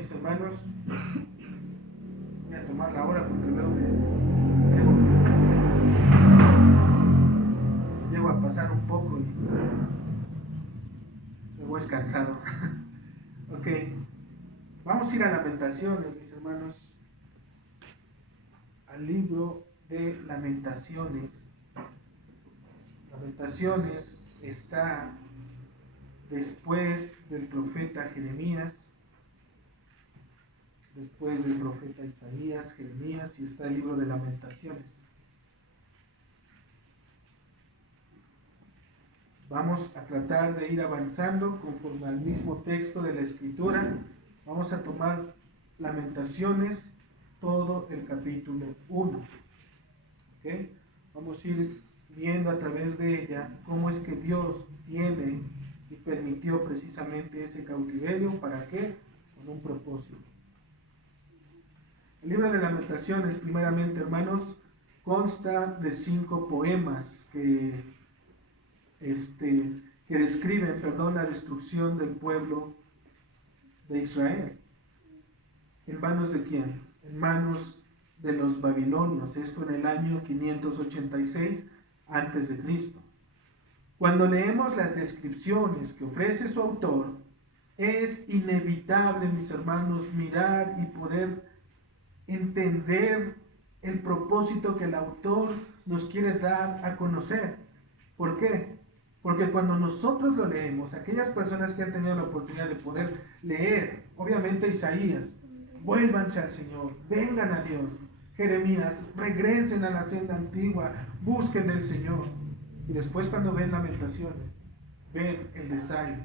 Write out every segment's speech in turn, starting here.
mis hermanos, voy a tomar la hora porque veo que llego a pasar un poco y luego es cansado. Ok, vamos a ir a Lamentaciones, mis hermanos, al libro de Lamentaciones. Lamentaciones está después del profeta Jeremías, después del profeta Isaías, Jeremías, y está el libro de Lamentaciones. Vamos a tratar de ir avanzando conforme al mismo texto de la Escritura. Vamos a tomar Lamentaciones, todo el capítulo 1. ¿Okay? Vamos a ir viendo a través de ella cómo es que Dios tiene y permitió precisamente ese cautiverio. ¿Para qué? Con un propósito. El libro de Lamentaciones, primeramente, hermanos, consta de 5 poemas que describen, la destrucción del pueblo de Israel. ¿En manos de quién? En manos de los babilonios, esto en el año 586 a.C. Cuando leemos las descripciones que ofrece su autor, es inevitable, mis hermanos, mirar y poder entender el propósito que el autor nos quiere dar a conocer. ¿Por qué? Porque cuando nosotros lo leemos, aquellas personas que han tenido la oportunidad de poder leer, obviamente Isaías, vuélvanse al Señor, vengan a Dios. Jeremías, regresen a la senda antigua, busquen del Señor. Y después cuando ven Lamentaciones, ven el desaire,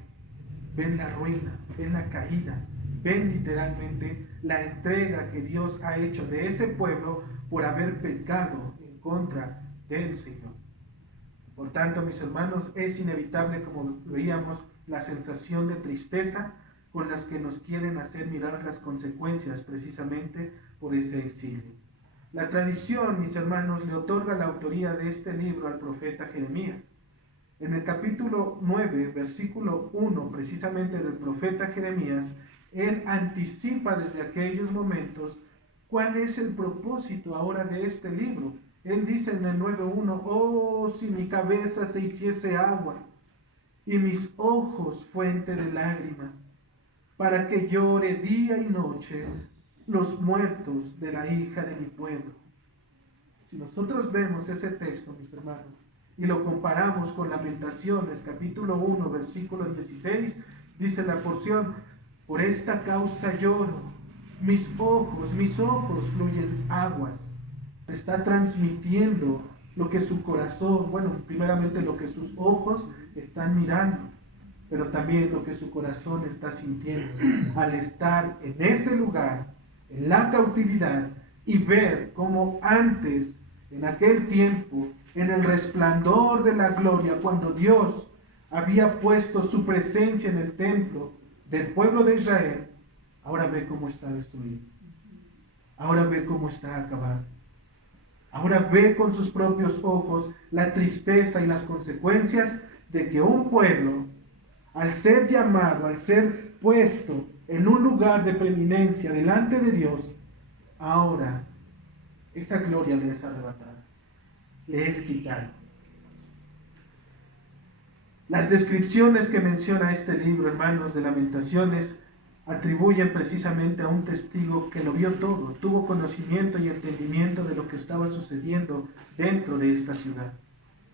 ven la ruina, ven la caída, ven literalmente la entrega que Dios ha hecho de ese pueblo por haber pecado en contra del Señor. Por tanto, mis hermanos, es inevitable, como veíamos, la sensación de tristeza con las que nos quieren hacer mirar las consecuencias precisamente por ese exilio. La tradición, mis hermanos, le otorga la autoría de este libro al profeta Jeremías. En el capítulo 9, versículo 1, precisamente del profeta Jeremías, él anticipa desde aquellos momentos cuál es el propósito ahora de este libro. Él dice en el 9.1, oh, si mi cabeza se hiciese agua y mis ojos fuente de lágrimas, para que llore día y noche los muertos de la hija de mi pueblo. Si nosotros vemos ese texto, mis hermanos, y lo comparamos con Lamentaciones, capítulo 1, versículo 16, dice la porción, por esta causa lloro, mis ojos fluyen aguas. Está transmitiendo lo que su corazón, primeramente lo que sus ojos están mirando, pero también lo que su corazón está sintiendo al estar en ese lugar, en la cautividad, y ver cómo antes, en aquel tiempo, en el resplandor de la gloria, cuando Dios había puesto su presencia en el templo del pueblo de Israel, ahora ve cómo está destruido, ahora ve cómo está acabado. Ahora ve con sus propios ojos la tristeza y las consecuencias de que un pueblo, al ser llamado, al ser puesto en un lugar de preeminencia delante de Dios, ahora esa gloria le es arrebatada, le es quitada. Las descripciones que menciona este libro, hermanos, de Lamentaciones, atribuyen precisamente a un testigo que lo vio todo, tuvo conocimiento y entendimiento de lo que estaba sucediendo dentro de esta ciudad.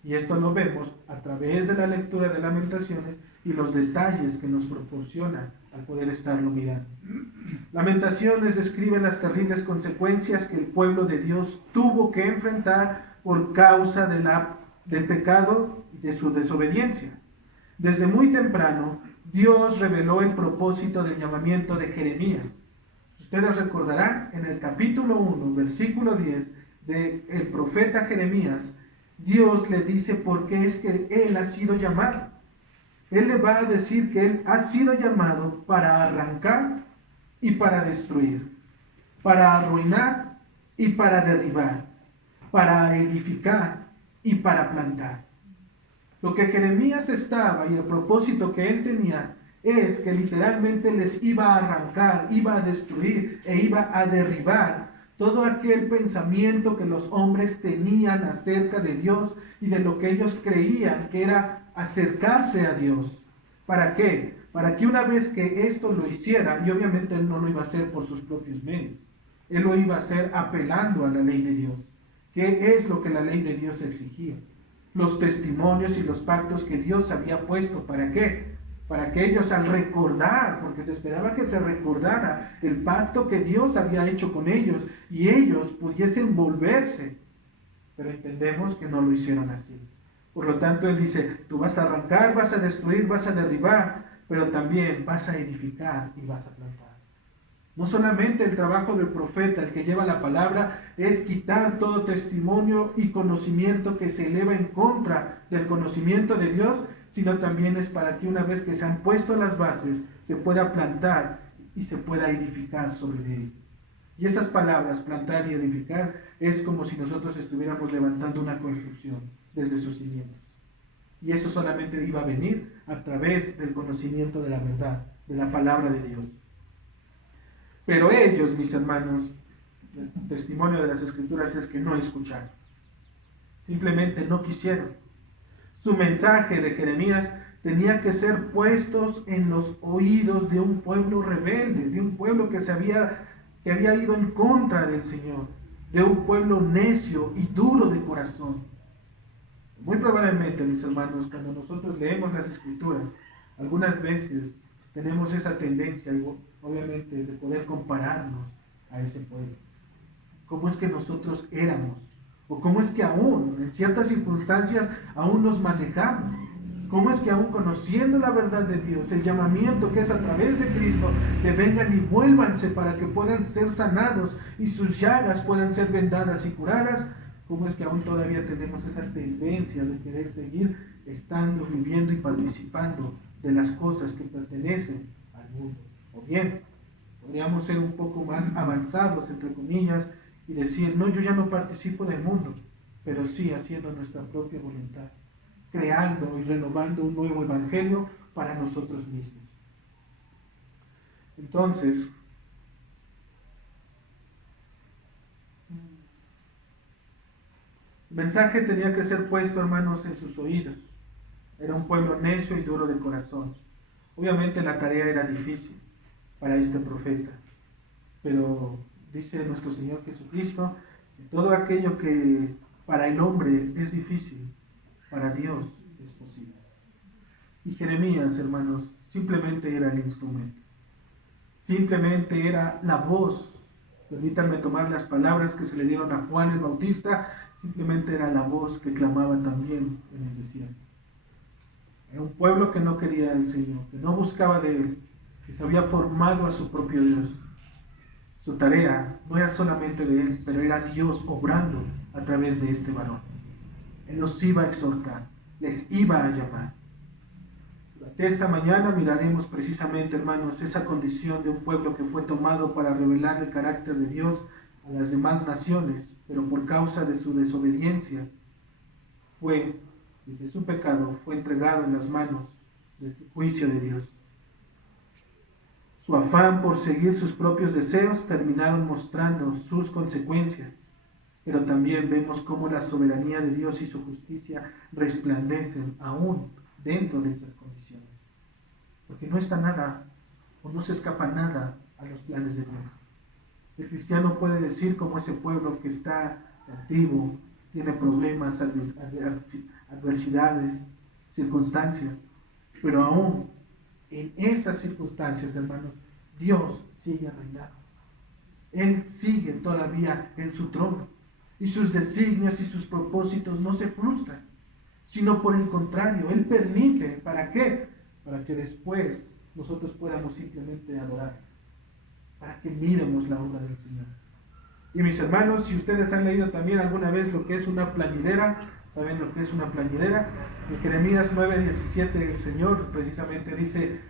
Y esto lo vemos a través de la lectura de Lamentaciones y los detalles que nos proporciona al poder estarlo mirando. Lamentaciones describe las terribles consecuencias que el pueblo de Dios tuvo que enfrentar por causa del pecado y de su desobediencia. Desde muy temprano, Dios reveló el propósito del llamamiento de Jeremías. Ustedes recordarán en el capítulo 1, versículo 10 del profeta Jeremías, Dios le dice por qué es que él ha sido llamado. Él le va a decir que él ha sido llamado para arrancar y para destruir, para arruinar y para derribar, para edificar y para plantar. Lo que Jeremías estaba y el propósito que él tenía es que literalmente les iba a arrancar, iba a destruir e iba a derribar todo aquel pensamiento que los hombres tenían acerca de Dios y de lo que ellos creían que era acercarse a Dios. ¿Para qué? Para que una vez que esto lo hiciera, y obviamente él no lo iba a hacer por sus propios medios, él lo iba a hacer apelando a la ley de Dios. ¿Qué es lo que la ley de Dios exigía? Los testimonios y los pactos que Dios había puesto. ¿Para qué? Para que ellos al recordar, porque se esperaba que se recordara el pacto que Dios había hecho con ellos y ellos pudiesen volverse. Pero entendemos que no lo hicieron así. Por lo tanto, Él dice, tú vas a arrancar, vas a destruir, vas a derribar, pero también vas a edificar y vas a plantar. No solamente el trabajo del profeta, el que lleva la palabra, es quitar todo testimonio y conocimiento que se eleva en contra del conocimiento de Dios, sino también es para que una vez que se han puesto las bases, se pueda plantar y se pueda edificar sobre él. Y esas palabras, plantar y edificar, es como si nosotros estuviéramos levantando una construcción desde sus cimientos. Y eso solamente iba a venir a través del conocimiento de la verdad, de la palabra de Dios. Pero ellos, mis hermanos, el testimonio de las Escrituras es que no escucharon. Simplemente no quisieron. Su mensaje de Jeremías tenía que ser puestos en los oídos de un pueblo rebelde, de un pueblo que había ido en contra del Señor, de un pueblo necio y duro de corazón. Muy probablemente, mis hermanos, cuando nosotros leemos las Escrituras, algunas veces tenemos esa tendencia, obviamente, de poder compararnos a ese pueblo. ¿Cómo es que nosotros éramos? ¿O cómo es que aún, en ciertas circunstancias, aún nos manejamos? ¿Cómo es que aún conociendo la verdad de Dios, el llamamiento que es a través de Cristo, que vengan y vuélvanse para que puedan ser sanados y sus llagas puedan ser vendadas y curadas? ¿Cómo es que aún todavía tenemos esa tendencia de querer seguir estando, viviendo y participando de las cosas que pertenecen al mundo? O bien, podríamos ser un poco más avanzados, entre comillas, y decir, no, yo ya no participo del mundo, pero sí haciendo nuestra propia voluntad, creando y renovando un nuevo evangelio para nosotros mismos. Entonces, el mensaje tenía que ser puesto, hermanos, en sus oídos. Era un pueblo necio y duro de corazón. Obviamente la tarea era difícil para este profeta, pero dice nuestro Señor Jesucristo que todo aquello que para el hombre es difícil, para Dios es posible. Y Jeremías, hermanos, simplemente era el instrumento. Simplemente era la voz. Permítanme tomar las palabras que se le dieron a Juan el Bautista. Simplemente era la voz que clamaba también en el desierto. Era un pueblo que no quería al Señor, que no buscaba de Él, que se había formado a su propio Dios. Su tarea no era solamente de Él, pero era Dios obrando a través de este varón. Él los iba a exhortar, les iba a llamar. Durante esta mañana miraremos precisamente, hermanos, esa condición de un pueblo que fue tomado para revelar el carácter de Dios a las demás naciones, pero por causa de su desobediencia y de su pecado, fue entregado en las manos del juicio de Dios. Su afán por seguir sus propios deseos terminaron mostrando sus consecuencias, pero también vemos cómo la soberanía de Dios y su justicia resplandecen aún dentro de estas condiciones, porque no está nada o no se escapa nada a los planes de Dios. El cristiano puede decir como ese pueblo que está activo, tiene problemas, adversidades, circunstancias, pero aún en esas circunstancias, hermanos, Dios sigue reinando. Él sigue todavía en su trono. Y sus designios y sus propósitos no se frustran, sino por el contrario, Él permite. ¿Para qué? Para que después nosotros podamos simplemente adorar. Para que miremos la obra del Señor. Y mis hermanos, si ustedes han leído también alguna vez lo que es una plañidera, ¿saben lo que es una plañidera? En Jeremías 9:17 el Señor precisamente dice,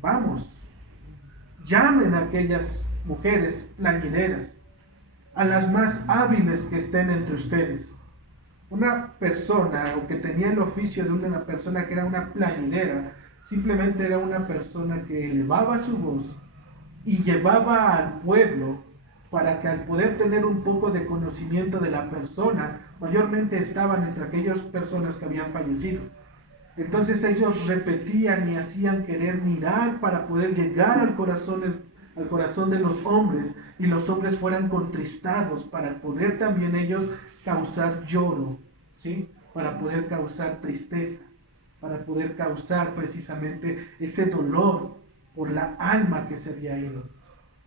vamos, llamen a aquellas mujeres plañideras, a las más hábiles que estén entre ustedes. Una persona, o que tenía el oficio de una persona que era una plañidera, simplemente era una persona que elevaba su voz y llevaba al pueblo para que al poder tener un poco de conocimiento de la persona, mayormente estaban entre aquellas personas que habían fallecido. Entonces ellos repetían y hacían querer mirar para poder llegar al corazón de los hombres, y los hombres fueran contristados para poder también ellos causar lloro, ¿sí? Para poder causar tristeza, para poder causar precisamente ese dolor por la alma que se había ido.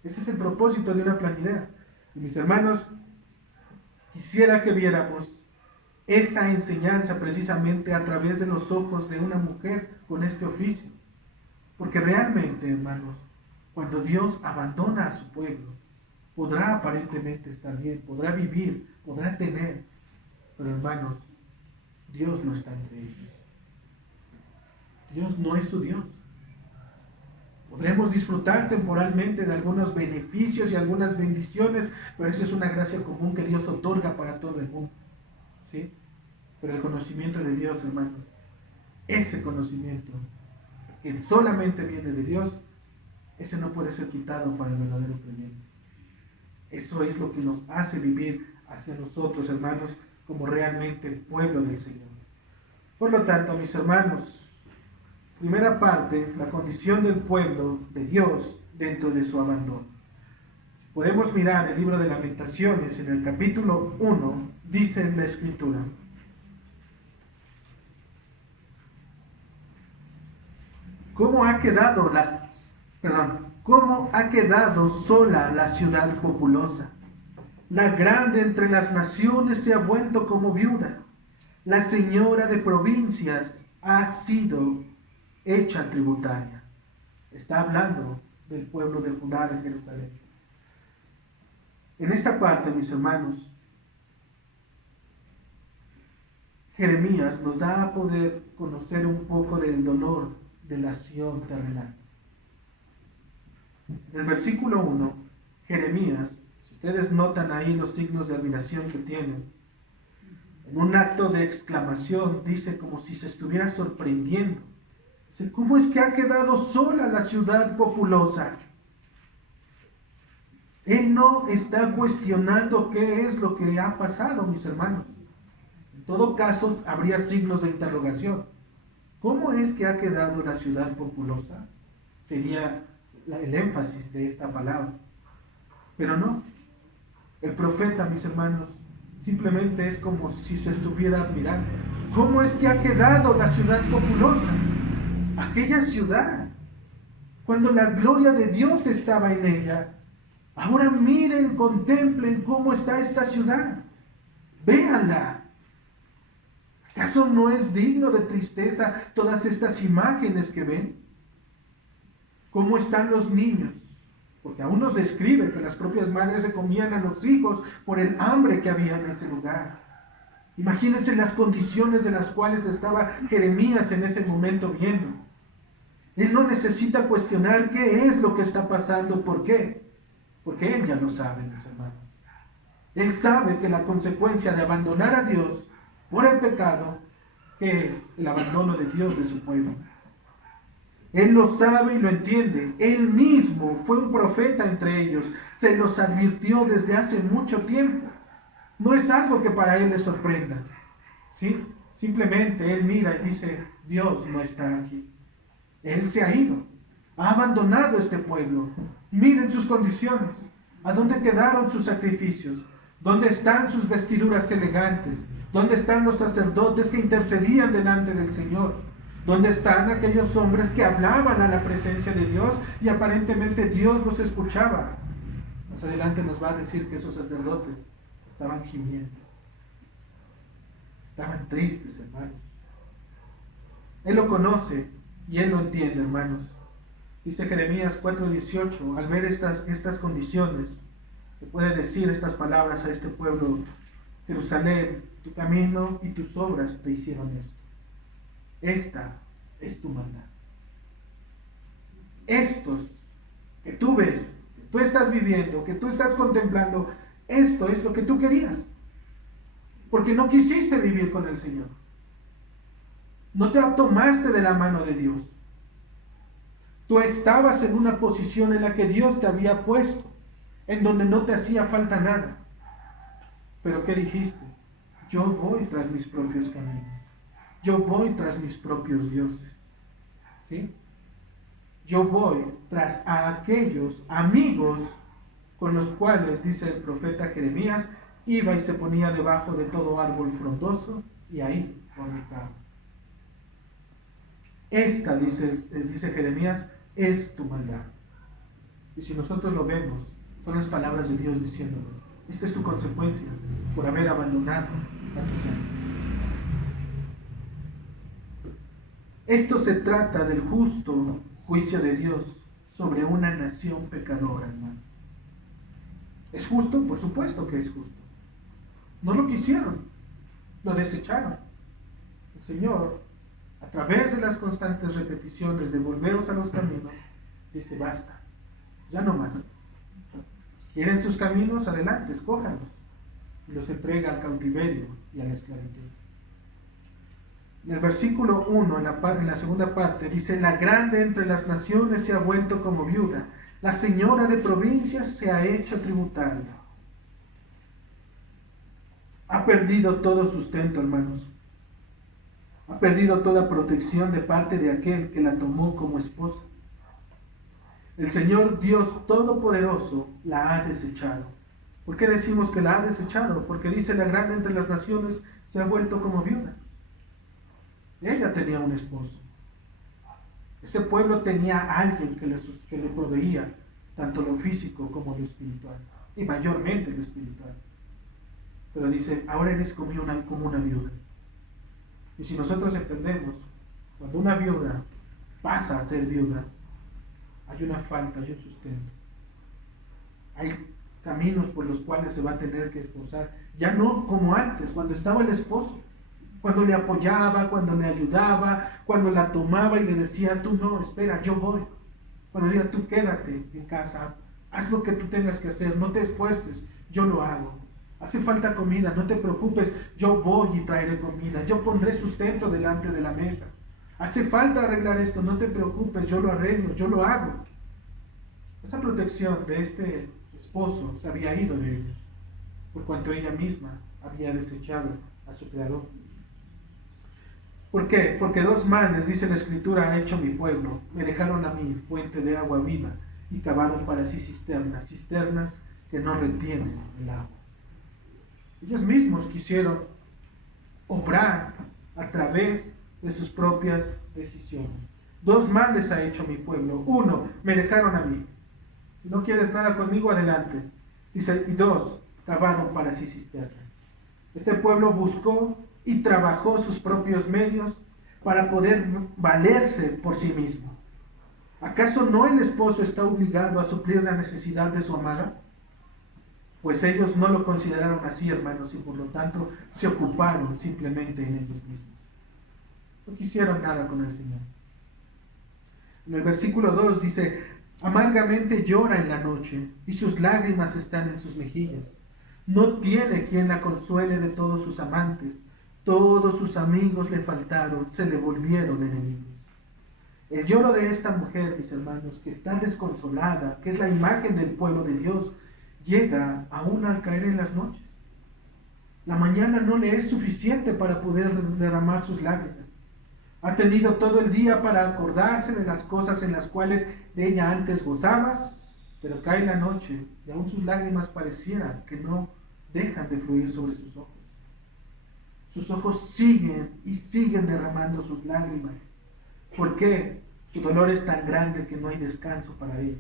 Ese es el propósito de una planidad. Y mis hermanos, quisiera que viéramos esta enseñanza precisamente a través de los ojos de una mujer con este oficio. Porque realmente, hermanos, cuando Dios abandona a su pueblo, podrá aparentemente estar bien, podrá vivir, podrá tener, pero hermanos, Dios no está entre ellos. Dios no es su Dios. Podremos disfrutar temporalmente de algunos beneficios y algunas bendiciones, pero esa es una gracia común que Dios otorga para todo el mundo, ¿sí? Pero el conocimiento de Dios, hermanos, ese conocimiento que solamente viene de Dios, ese no puede ser quitado para el verdadero creyente. Eso es lo que nos hace vivir hacia nosotros, hermanos, como realmente el pueblo del Señor. Por lo tanto, mis hermanos, primera parte, la condición del pueblo de Dios dentro de su abandono. Podemos mirar el libro de Lamentaciones, en el capítulo 1, dice en la Escritura: ¿Cómo ha quedado sola la ciudad populosa? La grande entre las naciones se ha vuelto como viuda. La señora de provincias ha sido hecha tributaria. Está hablando del pueblo de Judá, de Jerusalén. En esta parte, mis hermanos, Jeremías nos da a poder conocer un poco del dolor de la Sión terrenal. En el versículo 1, Jeremías, si ustedes notan ahí los signos de admiración que tienen, en un acto de exclamación dice como si se estuviera sorprendiendo. Dice: ¿cómo es que ha quedado sola la ciudad populosa? Él no está cuestionando qué es lo que ha pasado, mis hermanos. En todo caso, habría signos de interrogación. ¿Cómo es que ha quedado la ciudad populosa? Sería el énfasis de esta palabra. Pero no. El profeta, mis hermanos, simplemente es como si se estuviera admirando. ¿Cómo es que ha quedado la ciudad populosa? Aquella ciudad, cuando la gloria de Dios estaba en ella. Ahora miren, contemplen cómo está esta ciudad. Véanla. ¿Acaso no es digno de tristeza todas estas imágenes que ven? ¿Cómo están los niños? Porque aún nos describe que las propias madres se comían a los hijos por el hambre que había en ese lugar. Imagínense las condiciones de las cuales estaba Jeremías en ese momento viendo. Él no necesita cuestionar qué es lo que está pasando. ¿Por qué? Porque él ya lo sabe, mis hermanos. Él sabe que la consecuencia de abandonar a Dios por el pecado, que es el abandono de Dios de su pueblo. Él lo sabe y lo entiende. Él mismo fue un profeta entre ellos. Se los advirtió desde hace mucho tiempo. No es algo que para él le sorprenda, ¿sí? Simplemente él mira y dice: Dios no está aquí. Él se ha ido. Ha abandonado este pueblo. Miren sus condiciones. ¿A dónde quedaron sus sacrificios? ¿Dónde están sus vestiduras elegantes? ¿Dónde están los sacerdotes que intercedían delante del Señor? ¿Dónde están aquellos hombres que hablaban a la presencia de Dios y aparentemente Dios los escuchaba? Más adelante nos va a decir que esos sacerdotes estaban gimiendo. Estaban tristes, hermanos. Él lo conoce y él lo entiende, hermanos. Dice Jeremías 4:18, al ver estas condiciones, se puede decir estas palabras a este pueblo: Jerusalén, tu camino y tus obras te hicieron esto. Esta es tu maldad. Estos que tú ves, que tú estás viviendo, que tú estás contemplando, esto es lo que tú querías. Porque no quisiste vivir con el Señor. No te tomaste de la mano de Dios. Tú estabas en una posición en la que Dios te había puesto, en donde no te hacía falta nada. Pero ¿qué dijiste? Yo voy tras mis propios caminos. Yo voy tras mis propios dioses. ¿Sí? Yo voy tras a aquellos amigos con los cuales, dice el profeta Jeremías, iba y se ponía debajo de todo árbol frondoso y ahí fornicaba. Esta, dice Jeremías, es tu maldad. Y si nosotros lo vemos, son las palabras de Dios diciéndolo. Esta es tu consecuencia por haber abandonado a tu Señor. Esto se trata del justo juicio de Dios sobre una nación pecadora, hermano. ¿Es justo? Por supuesto que es justo. No lo quisieron, lo desecharon. El Señor, a través de las constantes repeticiones de volveros a los caminos, dice basta, ya no más. ¿Quieren sus caminos? Adelante, escójanlos. Y los entrega al cautiverio y a la esclavitud. En el versículo 1, en la segunda parte, dice: la grande entre las naciones se ha vuelto como viuda, la señora de provincias se ha hecho tributaria. Ha perdido todo sustento, hermanos. Ha perdido toda protección de parte de aquel que la tomó como esposa. El Señor Dios Todopoderoso la ha desechado. ¿Por qué decimos que la ha desechado? Porque dice: la grande entre las naciones se ha vuelto como viuda. Ella tenía un esposo. Ese pueblo tenía a alguien que le proveía tanto lo físico como lo espiritual, y mayormente lo espiritual. Pero dice: ahora eres como una viuda. Y si nosotros entendemos, cuando una viuda pasa a ser viuda, hay una falta, hay un sustento. Hay caminos por los cuales se va a tener que esforzar. Ya no como antes, cuando estaba el esposo, cuando le apoyaba, cuando le ayudaba, cuando la tomaba y le decía: tú no, espera, yo voy. Cuando diga: tú quédate en casa, haz lo que tú tengas que hacer, no te esfuerces, yo lo hago. Hace falta comida, no te preocupes, yo voy y traeré comida, yo pondré sustento delante de la mesa. Hace falta arreglar esto, no te preocupes, yo lo arreglo, yo lo hago. Esa protección de este esposo se había ido de ellos, por cuanto ella misma había desechado a su creador. ¿Por qué? Porque dos males, dice la Escritura, ha hecho mi pueblo. Me dejaron a mí fuente de agua viva y cavaron para sí cisternas que no retienen el agua. Ellos mismos quisieron obrar a través de sus propias decisiones. Dos males ha hecho mi pueblo. Uno, me dejaron a mí. Si no quieres nada conmigo, adelante. Dice, y dos, cavaron para sí cisternas. Este pueblo buscó y trabajó sus propios medios para poder valerse por sí mismo. ¿Acaso no el esposo está obligado a suplir la necesidad de su amada? Pues ellos no lo consideraron así, hermanos, y por lo tanto se ocuparon simplemente en ellos mismos. No quisieron nada con el Señor. En el versículo 2 dice: amargamente llora en la noche y sus lágrimas están en sus mejillas. No tiene quien la consuele de todos sus amantes. Todos sus amigos le faltaron, se le volvieron enemigos. El lloro de esta mujer, mis hermanos, que está desconsolada, que es la imagen del pueblo de Dios, llega aún al caer en las noches. La mañana no le es suficiente para poder derramar sus lágrimas. Ha tenido todo el día para acordarse de las cosas en las cuales ella antes gozaba, pero cae la noche y aún sus lágrimas parecieran que no dejan de fluir sobre sus ojos. Sus ojos siguen y siguen derramando sus lágrimas. ¿Por qué? Su dolor es tan grande que no hay descanso para ella.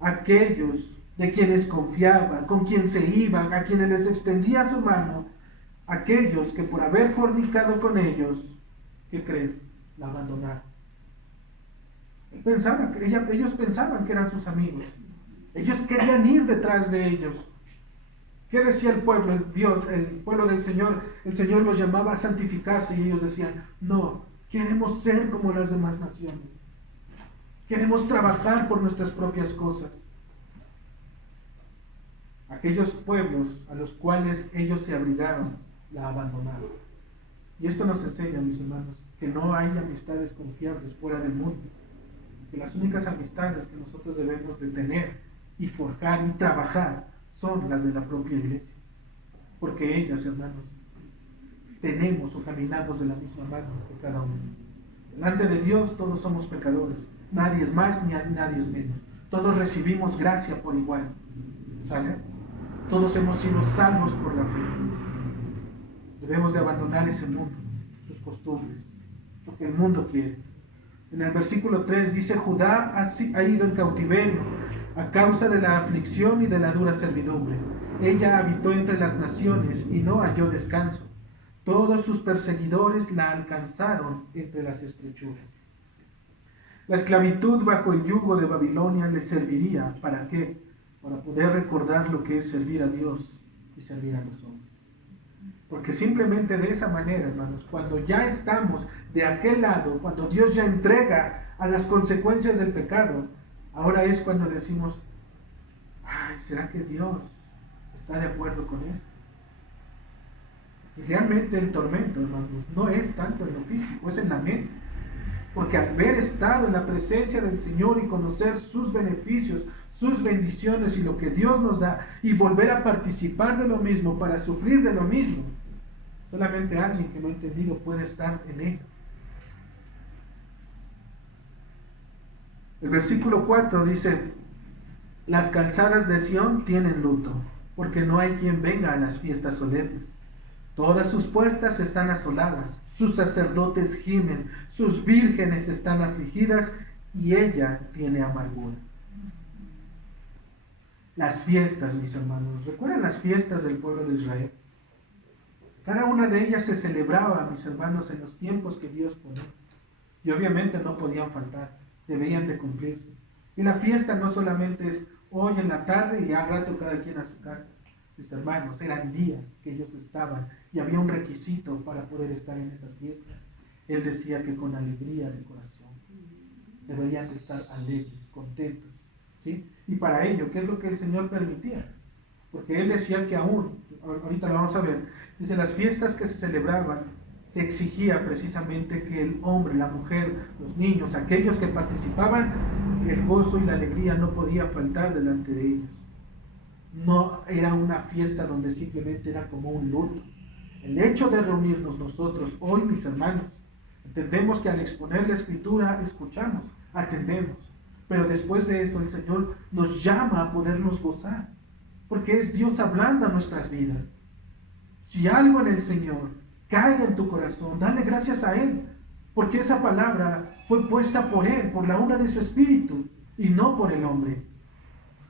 Aquellos de quienes confiaba, con quien se iban, a quienes les extendía su mano, aquellos que por haber fornicado con ellos, ¿qué creen? La abandonaron. Ellos pensaban que eran sus amigos. Ellos querían ir detrás de ellos. ¿Qué decía el pueblo? El pueblo del Señor. El Señor los llamaba a santificarse y ellos decían: no, queremos ser como las demás naciones. Queremos trabajar por nuestras propias cosas. Aquellos pueblos a los cuales ellos se abrigaron, la abandonaron. Y esto nos enseña, mis hermanos, que no hay amistades confiables fuera del mundo. que las únicas amistades que nosotros debemos de tener y forjar y trabajar son las de la propia iglesia. Porque ellas, hermanos, tenemos o caminamos de la misma mano que cada uno. Delante de Dios todos somos pecadores. Nadie es más ni nadie es menos. Todos recibimos gracia por igual. ¿Sale? Todos hemos sido salvos por la fe. Debemos de abandonar ese mundo, sus costumbres, lo que el mundo quiere. En el versículo 3 dice: Judá ha ido en cautiverio a causa de la aflicción y de la dura servidumbre. Ella habitó entre las naciones y no halló descanso. Todos sus perseguidores la alcanzaron entre las estrechuras. La esclavitud bajo el yugo de Babilonia le serviría, ¿para qué? Para poder recordar lo que es servir a Dios y servir a los hombres. Porque simplemente de esa manera, hermanos, cuando ya estamos de aquel lado, cuando Dios ya entrega a las consecuencias del pecado, ahora es cuando decimos: ay, ¿será que Dios está de acuerdo con esto? Y realmente el tormento, hermanos, no es tanto en lo físico, es en la mente. Porque al haber estado en la presencia del Señor y conocer sus beneficios, sus bendiciones y lo que Dios nos da, y volver a participar de lo mismo para sufrir de lo mismo, solamente alguien que no ha entendido puede estar en ello. El versículo 4 dice: las calzadas de Sión tienen luto, porque no hay quien venga a las fiestas solemnes. Todas sus puertas están asoladas, sus sacerdotes gimen, sus vírgenes están afligidas, y ella tiene amargura. Las fiestas, mis hermanos, ¿recuerdan las fiestas del pueblo de Israel? Cada una de ellas se celebraba, mis hermanos, en los tiempos que Dios ponía. Y obviamente no podían faltar, debían de cumplirse. Y la fiesta no solamente es hoy en la tarde y al rato cada quien a su casa. Mis hermanos, eran días que ellos estaban y había un requisito para poder estar en esas fiestas. Él decía que con alegría de corazón deberían de estar alegres, contentos, ¿sí? Y para ello, ¿qué es lo que el Señor permitía? Porque Él decía que aún, ahorita lo vamos a ver, dice: las fiestas que se celebraban, se exigía precisamente que el hombre, la mujer, los niños, aquellos que participaban, el gozo y la alegría no podía faltar delante de ellos. No era una fiesta donde simplemente era como un luto. El hecho de reunirnos nosotros hoy, mis hermanos, entendemos que al exponer la Escritura escuchamos, atendemos, pero después de eso el Señor nos llama a podernos gozar, porque es Dios hablando a nuestras vidas. Si algo en el Señor caiga en tu corazón, dale gracias a Él, porque esa palabra fue puesta por Él, por la obra de su Espíritu, y no por el hombre.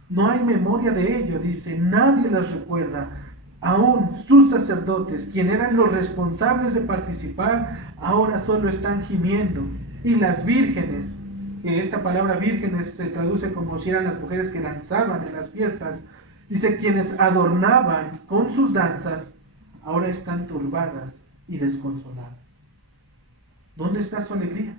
No hay memoria de ello, dice, nadie las recuerda. Aún sus sacerdotes, quienes eran los responsables de participar, ahora solo están gimiendo. Y las vírgenes, que esta palabra vírgenes se traduce como si eran las mujeres que danzaban en las fiestas, dice, quienes adornaban con sus danzas, ahora están turbadas y desconsoladas. ¿Dónde está su alegría?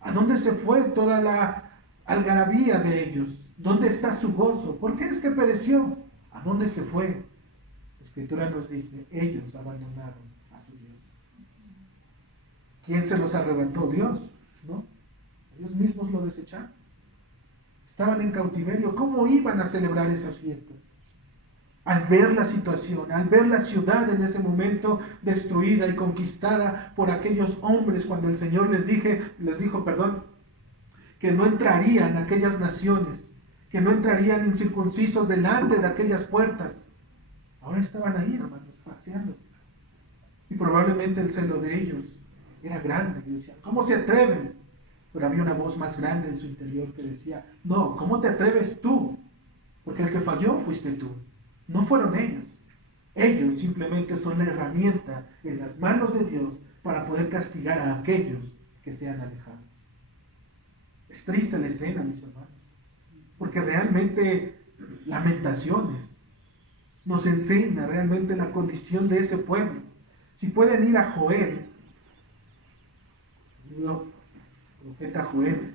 ¿A dónde se fue toda la algarabía de ellos? ¿Dónde está su gozo? ¿Por qué es que pereció? ¿A dónde se fue? La Escritura nos dice: ellos abandonaron a su Dios. ¿Quién se los arrebató? Dios, ¿no? Ellos mismos lo desecharon. Estaban en cautiverio. ¿Cómo iban a celebrar esas fiestas? Al ver la situación, al ver la ciudad en ese momento destruida y conquistada por aquellos hombres, cuando el Señor les dijo, que no entrarían aquellas naciones, que no entrarían incircuncisos delante de aquellas puertas. Ahora estaban ahí, hermanos, paseándose. Y probablemente el celo de ellos era grande. Y decían: ¿cómo se atreven? Pero había una voz más grande en su interior que decía: no, ¿cómo te atreves tú? Porque el que falló fuiste tú, no fueron ellos. Ellos simplemente son la herramienta en las manos de Dios para poder castigar a aquellos que se han alejado. Es triste la escena, mis hermanos, porque realmente Lamentaciones nos enseña realmente la condición de ese pueblo. Si pueden ir a Joel, el profeta Joel,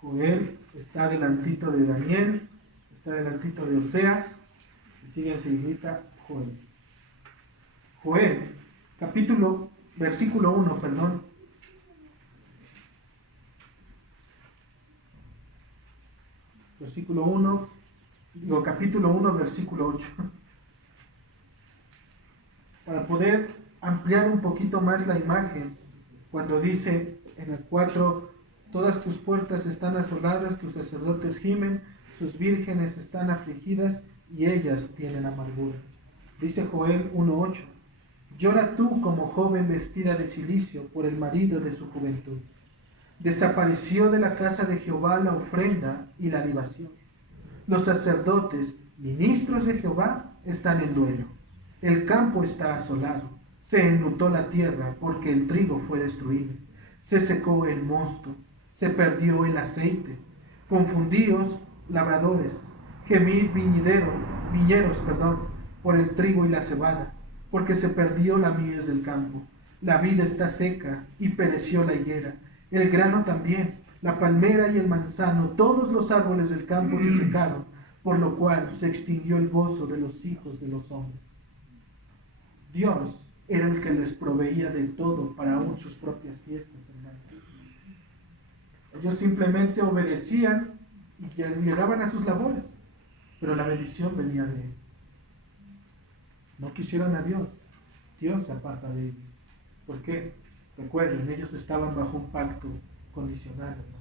Joel está adelantito de Daniel, está adelantito de Oseas, y sigue enseguida Joel. Joel, versículo 1, perdón. Capítulo 1, versículo 8. Para poder ampliar un poquito más la imagen, cuando dice en el 4, todas tus puertas están asoladas, tus sacerdotes gimen, sus vírgenes están afligidas y ellas tienen amargura. Dice Joel 1:8, llora tú como joven vestida de cilicio por el marido de su juventud. Desapareció de la casa de Jehová la ofrenda y la libación. Los sacerdotes, ministros de Jehová, están en duelo. El campo está asolado. Se enlutó la tierra porque el trigo fue destruido. Se secó el mosto. Se perdió el aceite. Confundíos labradores. Gemid viñeros, por el trigo y la cebada, porque se perdió la mies del campo. La vid está seca y pereció la higuera. El grano también, la palmera y el manzano, todos los árboles del campo se secaron, por lo cual se extinguió el gozo de los hijos de los hombres. Dios era el que les proveía de todo para aún sus propias fiestas, hermanos. Ellos simplemente obedecían y llegaban a sus labores, pero la bendición venía de Él. No quisieron a Dios, Dios se aparta de ellos. ¿Por qué? Recuerden, ellos estaban bajo un pacto condicional, hermanos.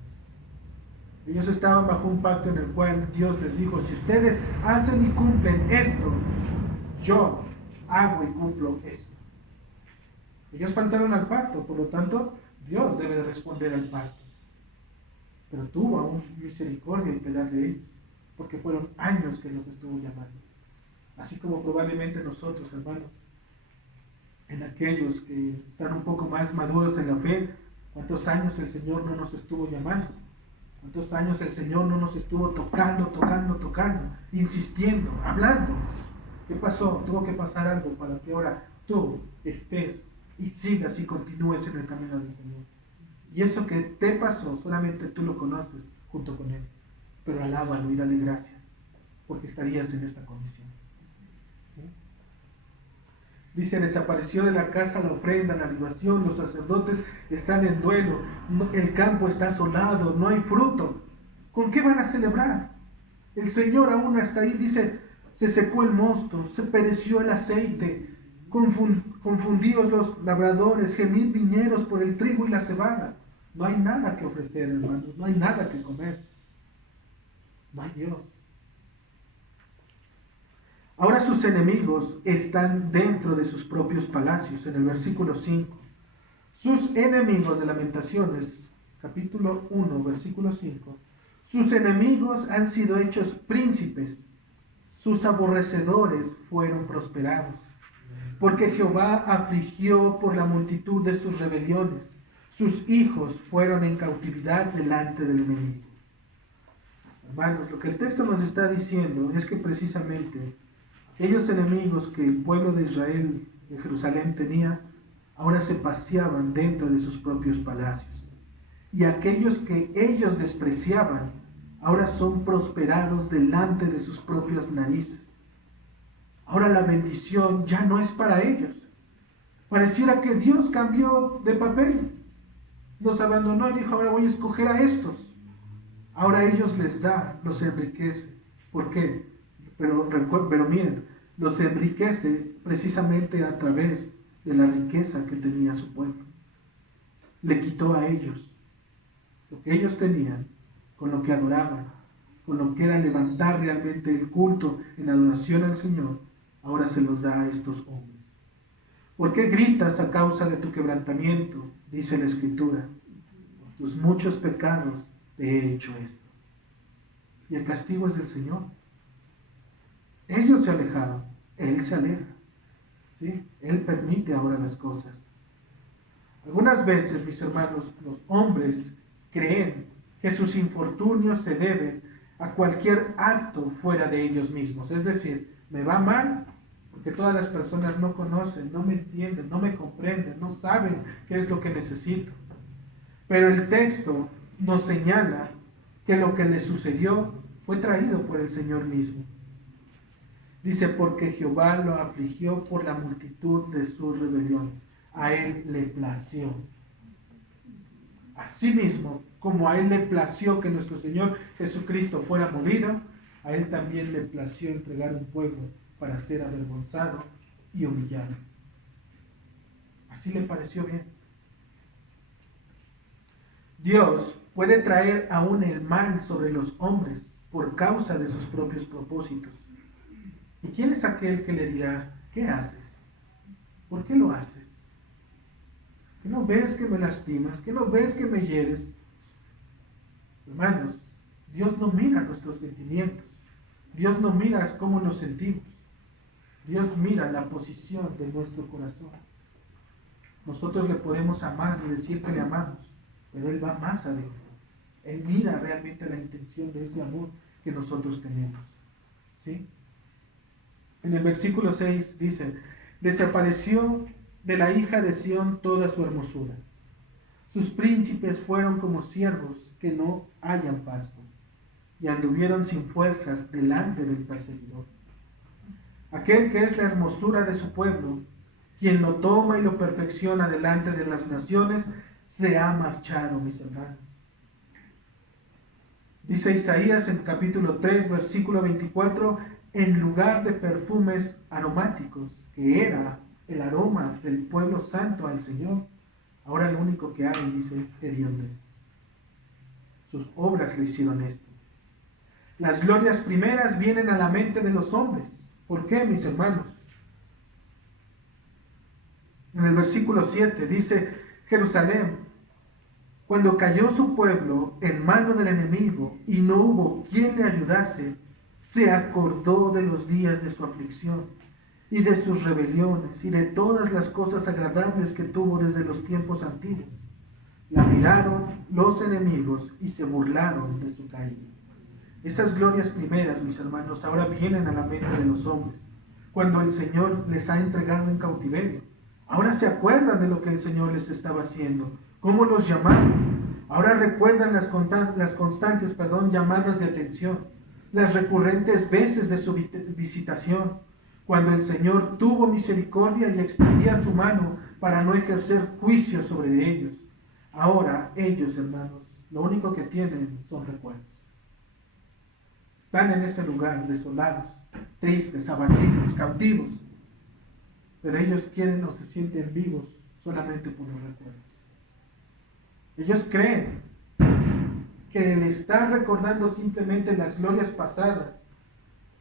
Ellos estaban bajo un pacto en el cual Dios les dijo, si ustedes hacen y cumplen esto, yo hago y cumplo esto. Ellos faltaron al pacto, por lo tanto, Dios debe de responder al pacto. Pero tuvo aún misericordia y piedad de ellos, porque fueron años que los estuvo llamando. Así como probablemente nosotros, hermanos, en aquellos que están un poco más maduros en la fe, ¿cuántos años el Señor no nos estuvo llamando? ¿Cuántos años el Señor no nos estuvo tocando, insistiendo, hablando? ¿Qué pasó? Tuvo que pasar algo para que ahora tú estés y sigas y continúes en el camino del Señor. Y eso que te pasó, solamente tú lo conoces junto con Él. Pero alábalo y dale gracias, porque estarías en esta condición. ¿Sí? Dice, desapareció de la casa la ofrenda, la libación, los sacerdotes están en duelo, el campo está asolado, no hay fruto. ¿Con qué van a celebrar? El Señor aún está ahí, dice, se secó el mosto, se pereció el aceite, confundidos los labradores, gemid viñeros por el trigo y la cebada. No hay nada que ofrecer, hermanos, no hay nada que comer. No hay Dios. Ahora sus enemigos están dentro de sus propios palacios, en el versículo 5. Sus enemigos de Lamentaciones, capítulo 1, versículo 5. Sus enemigos han sido hechos príncipes, sus aborrecedores fueron prosperados, porque Jehová afligió por la multitud de sus rebeliones, sus hijos fueron en cautividad delante del enemigo. Hermanos, lo que el texto nos está diciendo es que precisamente aquellos enemigos que el pueblo de Israel, de Jerusalén, tenía, ahora se paseaban dentro de sus propios palacios. Y aquellos que ellos despreciaban, ahora son prosperados delante de sus propias narices. Ahora la bendición ya no es para ellos. Pareciera que Dios cambió de papel. Los abandonó y dijo, ahora voy a escoger a estos. Ahora ellos les da, los enriquece. ¿Por qué? Pero miren, los enriquece precisamente a través de la riqueza que tenía su pueblo. Le quitó a ellos lo que ellos tenían, con lo que adoraban, con lo que era levantar realmente el culto en adoración al Señor, ahora se los da a estos hombres. ¿Por qué gritas a causa de tu quebrantamiento? Dice la Escritura. Por tus muchos pecados te he hecho esto. Y el castigo es del Señor. Ellos se alejaron, Él se aleja. ¿Sí? Él permite ahora las cosas. Algunas veces, mis hermanos, los hombres creen que sus infortunios se deben a cualquier acto fuera de ellos mismos. Es decir, me va mal porque todas las personas no conocen, no me entienden, no me comprenden, no saben qué es lo que necesito. Pero el texto nos señala que lo que le sucedió fue traído por el Señor mismo. Dice, porque Jehová lo afligió por la multitud de sus rebeliones. A él le plació. Asimismo, como a él le plació que nuestro Señor Jesucristo fuera molido, a él también le plació entregar un pueblo para ser avergonzado y humillado. Así le pareció bien. Dios puede traer aún el mal sobre los hombres por causa de sus propios propósitos. ¿Y quién es aquel que le dirá, ¿qué haces? ¿Por qué lo haces? ¿Que no ves que me lastimas? ¿Que no ves que me hieres? Hermanos, Dios no mira nuestros sentimientos. Dios no mira cómo nos sentimos. Dios mira la posición de nuestro corazón. Nosotros le podemos amar y decir que le amamos, pero Él va más adentro. Él mira realmente la intención de ese amor que nosotros tenemos. ¿Sí? En el versículo 6 dice, desapareció de la hija de Sión toda su hermosura. Sus príncipes fueron como siervos que no hallan pasto, y anduvieron sin fuerzas delante del perseguidor. Aquel que es la hermosura de su pueblo, quien lo toma y lo perfecciona delante de las naciones, se ha marchado, mis hermanos. Dice Isaías en capítulo 3, versículo 24, en lugar de perfumes aromáticos, que era el aroma del pueblo santo al Señor, ahora lo único que hay, dice, es hediondez. Sus obras le hicieron esto. Las glorias primeras vienen a la mente de los hombres. ¿Por qué, mis hermanos? En el versículo 7 dice, Jerusalén, cuando cayó su pueblo en mano del enemigo y no hubo quien le ayudase, se acordó de los días de su aflicción y de sus rebeliones y de todas las cosas agradables que tuvo desde los tiempos antiguos. La miraron los enemigos y se burlaron de su caída. Esas glorias primeras, mis hermanos, ahora vienen a la mente de los hombres, cuando el Señor les ha entregado en cautiverio. Ahora se acuerdan de lo que el Señor les estaba haciendo, cómo los llamaron. Ahora recuerdan las constantes llamadas de atención, las recurrentes veces de su visitación, cuando el Señor tuvo misericordia y extendía su mano para no ejercer juicio sobre ellos. Ahora ellos, hermanos, lo único que tienen son recuerdos. Están en ese lugar desolados, tristes, abatidos, cautivos, pero ellos quieren o se sienten vivos solamente por los recuerdos. Ellos creen que el estar recordando simplemente las glorias pasadas,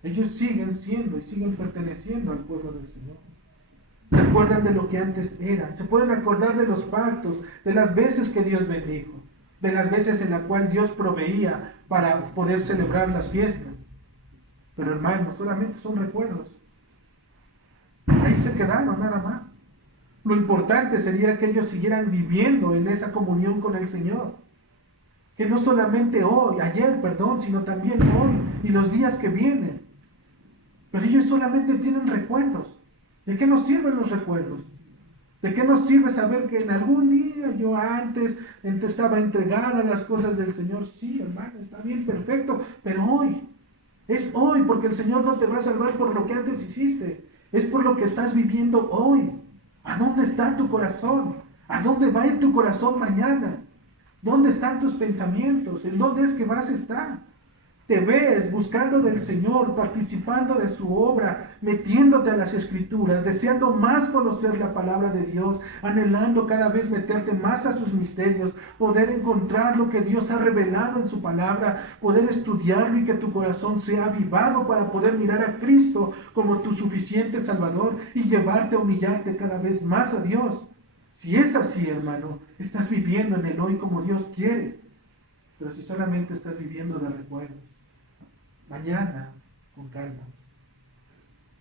ellos siguen siendo y siguen perteneciendo al pueblo del Señor. Se acuerdan de lo que antes eran, se pueden acordar de los pactos, de las veces que Dios bendijo, de las veces en las cuales Dios proveía para poder celebrar las fiestas. Pero hermanos, solamente son recuerdos. Ahí se quedaron nada más. Lo importante sería que ellos siguieran viviendo en esa comunión con el Señor. Que no solamente ayer, sino también hoy y los días que vienen. Pero ellos solamente tienen recuerdos. ¿De qué nos sirven los recuerdos? ¿De qué nos sirve saber que en algún día yo antes estaba entregada a las cosas del Señor? Sí, hermano, está bien, perfecto, pero hoy, es hoy, porque el Señor no te va a salvar por lo que antes hiciste, es por lo que estás viviendo hoy. ¿A dónde está tu corazón? ¿A dónde va a ir tu corazón mañana? ¿Dónde están tus pensamientos? ¿En dónde es que vas a estar? Te ves buscando del Señor, participando de su obra, metiéndote a las Escrituras, deseando más conocer la palabra de Dios, anhelando cada vez meterte más a sus misterios, poder encontrar lo que Dios ha revelado en su palabra, poder estudiarlo y que tu corazón sea avivado para poder mirar a Cristo como tu suficiente Salvador y llevarte a humillarte cada vez más a Dios. Si es así, hermano, estás viviendo en el hoy como Dios quiere. Pero si solamente estás viviendo de recuerdos, mañana, con calma.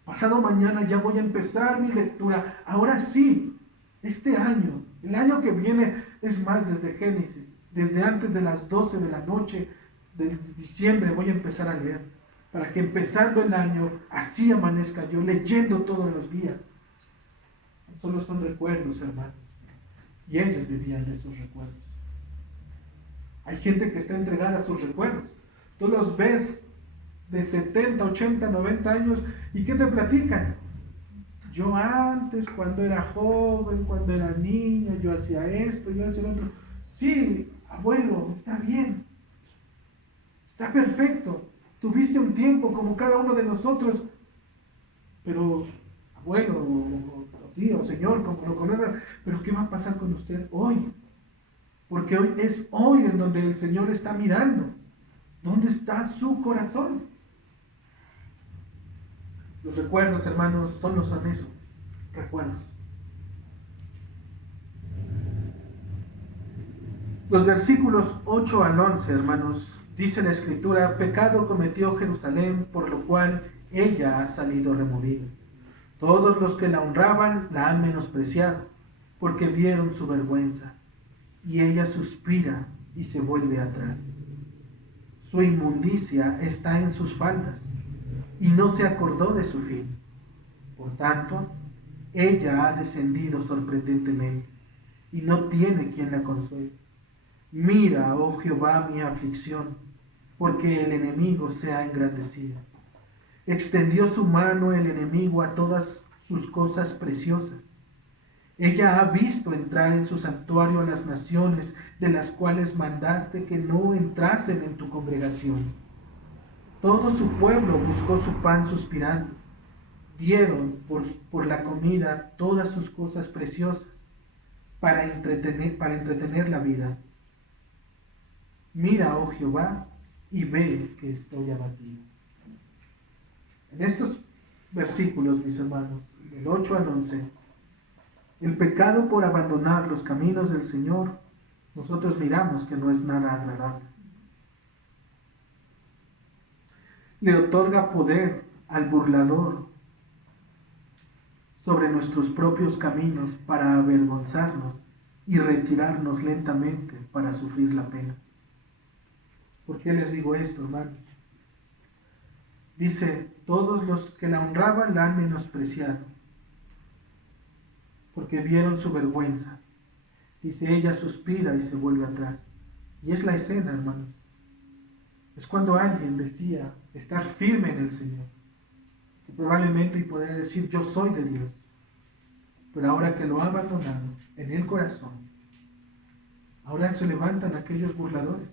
Pasado mañana ya voy a empezar mi lectura. Ahora sí, este año, el año que viene, es más, desde Génesis, desde antes de las 12 de la noche de diciembre voy a empezar a leer. Para que empezando el año, así amanezca yo, leyendo todos los días. Solo son recuerdos, hermanos. Y ellos vivían de esos recuerdos. Hay gente que está entregada a sus recuerdos. Tú los ves de 70, 80, 90 años, ¿y qué te platican? Yo antes, cuando era joven, cuando era niño, yo hacía esto, yo hacía lo otro. Sí, abuelo, está bien, está perfecto. Tuviste un tiempo como cada uno de nosotros, pero abuelo, o tío, señor, como lo conozca, pero ¿qué va a pasar con usted hoy? Porque hoy es hoy en donde el Señor está mirando. ¿Dónde está su corazón? Los recuerdos, hermanos, solo son eso, recuerdos. Los versículos 8 al 11, hermanos, dice la Escritura: pecado cometió Jerusalén, por lo cual ella ha salido removida. Todos los que la honraban la han menospreciado, porque vieron su vergüenza. Y ella suspira y se vuelve atrás. Su inmundicia está en sus faldas, y no se acordó de su fin. Por tanto, ella ha descendido sorprendentemente, y no tiene quien la consuele. Mira, oh Jehová, mi aflicción, porque el enemigo se ha engrandecido. Extendió su mano el enemigo a todas sus cosas preciosas. Ella ha visto entrar en su santuario a las naciones de las cuales mandaste que no entrasen en tu congregación. Todo su pueblo buscó su pan suspirando. Dieron por la comida todas sus cosas preciosas para entretener la vida. Mira, oh Jehová, y ve que estoy abatido. En estos versículos, mis hermanos, del 8 al 11, el pecado por abandonar los caminos del Señor, nosotros miramos que no es nada agradable. Le otorga poder al burlador sobre nuestros propios caminos para avergonzarnos y retirarnos lentamente para sufrir la pena. ¿Por qué les digo esto, hermanos? Dice, todos los que la honraban la han menospreciado, porque vieron su vergüenza. Dice, ella suspira y se vuelve atrás. Y es la escena, hermanos. Es cuando alguien decía estar firme en el Señor, que probablemente podría decir, yo soy de Dios. Pero ahora que lo ha abandonado en el corazón, ahora se levantan aquellos burladores.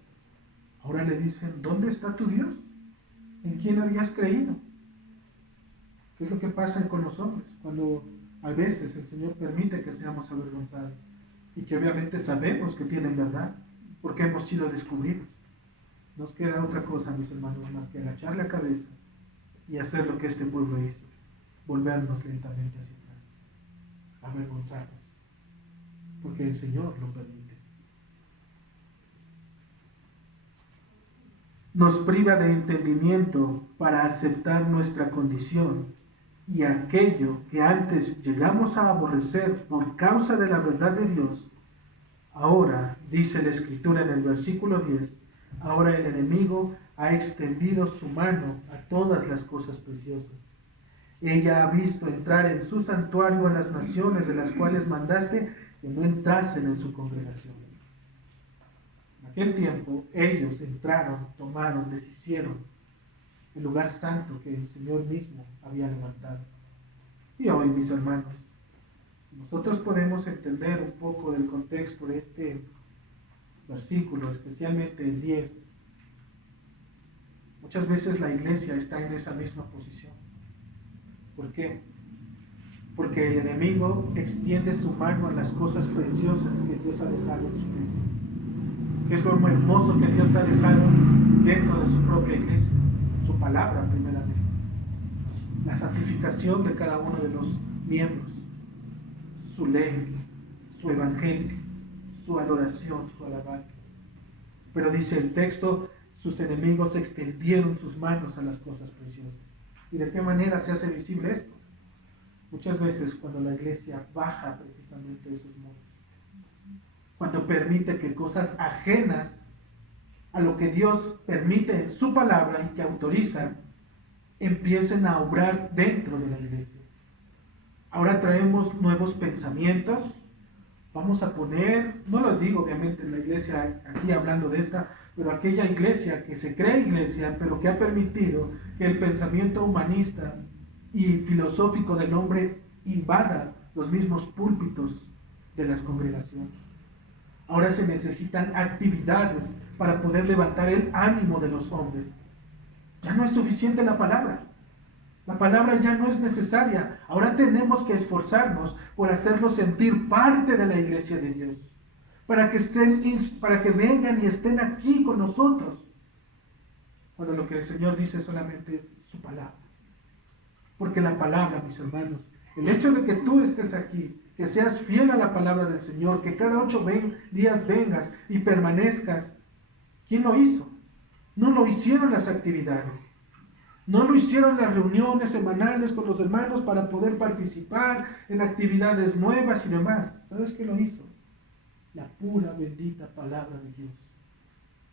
Ahora le dicen, ¿dónde está tu Dios? ¿En quién habías creído? ¿Qué es lo que pasa con los hombres? Cuando a veces el Señor permite que seamos avergonzados y que obviamente sabemos que tienen verdad, porque hemos sido descubridos. Nos queda otra cosa, mis hermanos, más que agachar la cabeza y hacer lo que este pueblo hizo, volvernos lentamente hacia atrás, avergonzarnos, porque el Señor lo permite. Nos priva de entendimiento para aceptar nuestra condición y aquello que antes llegamos a aborrecer por causa de la verdad de Dios. Ahora, dice la Escritura en el versículo 10, ahora el enemigo ha extendido su mano a todas las cosas preciosas. Ella ha visto entrar en su santuario a las naciones de las cuales mandaste que no entrasen en su congregación. En aquel tiempo ellos entraron, tomaron, deshicieron el lugar santo que el Señor mismo había levantado. Y hoy, mis hermanos, si nosotros podemos entender un poco del contexto de este versículo, especialmente el 10, muchas veces la iglesia está en esa misma posición. ¿Por qué? Porque el enemigo extiende su mano a las cosas preciosas que Dios ha dejado en su iglesia. Que es lo hermoso que Dios ha dejado dentro de su propia iglesia, su palabra primeramente, la santificación de cada uno de los miembros, su ley, su evangelio, su adoración, su alabanza. Pero dice el texto, sus enemigos extendieron sus manos a las cosas preciosas. ¿Y de qué manera se hace visible esto? Muchas veces cuando la iglesia baja precisamente esos muros, cuando permite que cosas ajenas a lo que Dios permite en su palabra y que autoriza, empiecen a obrar dentro de la iglesia. Ahora traemos nuevos pensamientos, vamos a poner, no lo digo obviamente en la iglesia aquí hablando de esta, pero aquella iglesia que se cree iglesia, pero que ha permitido que el pensamiento humanista y filosófico del hombre invada los mismos púlpitos de las congregaciones. Ahora se necesitan actividades para poder levantar el ánimo de los hombres. Ya no es suficiente la palabra. La palabra ya no es necesaria. Ahora tenemos que esforzarnos por hacerlos sentir parte de la iglesia de Dios. Para que vengan y estén aquí con nosotros. Cuando lo que el Señor dice solamente es su palabra. Porque la palabra, mis hermanos, el hecho de que tú estés aquí, que seas fiel a la palabra del Señor, que cada 8 días vengas y permanezcas, ¿quién lo hizo? No lo hicieron las actividades. No lo hicieron las reuniones semanales con los hermanos para poder participar en actividades nuevas y demás. ¿Sabes qué lo hizo? La pura, bendita palabra de Dios.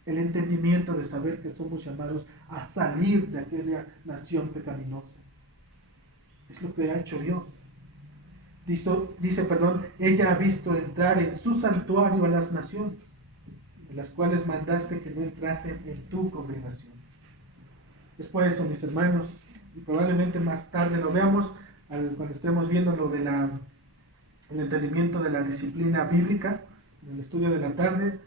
El entendimiento de saber que somos llamados a salir de aquella nación pecaminosa. Es lo que ha hecho Dios. Dice, ella ha visto entrar en su santuario a las naciones, de las cuales mandaste que no entrasen en tu congregación. Es por eso, mis hermanos, y probablemente más tarde lo veamos, cuando estemos viendo lo de el entendimiento de la disciplina bíblica, en el estudio de la tarde,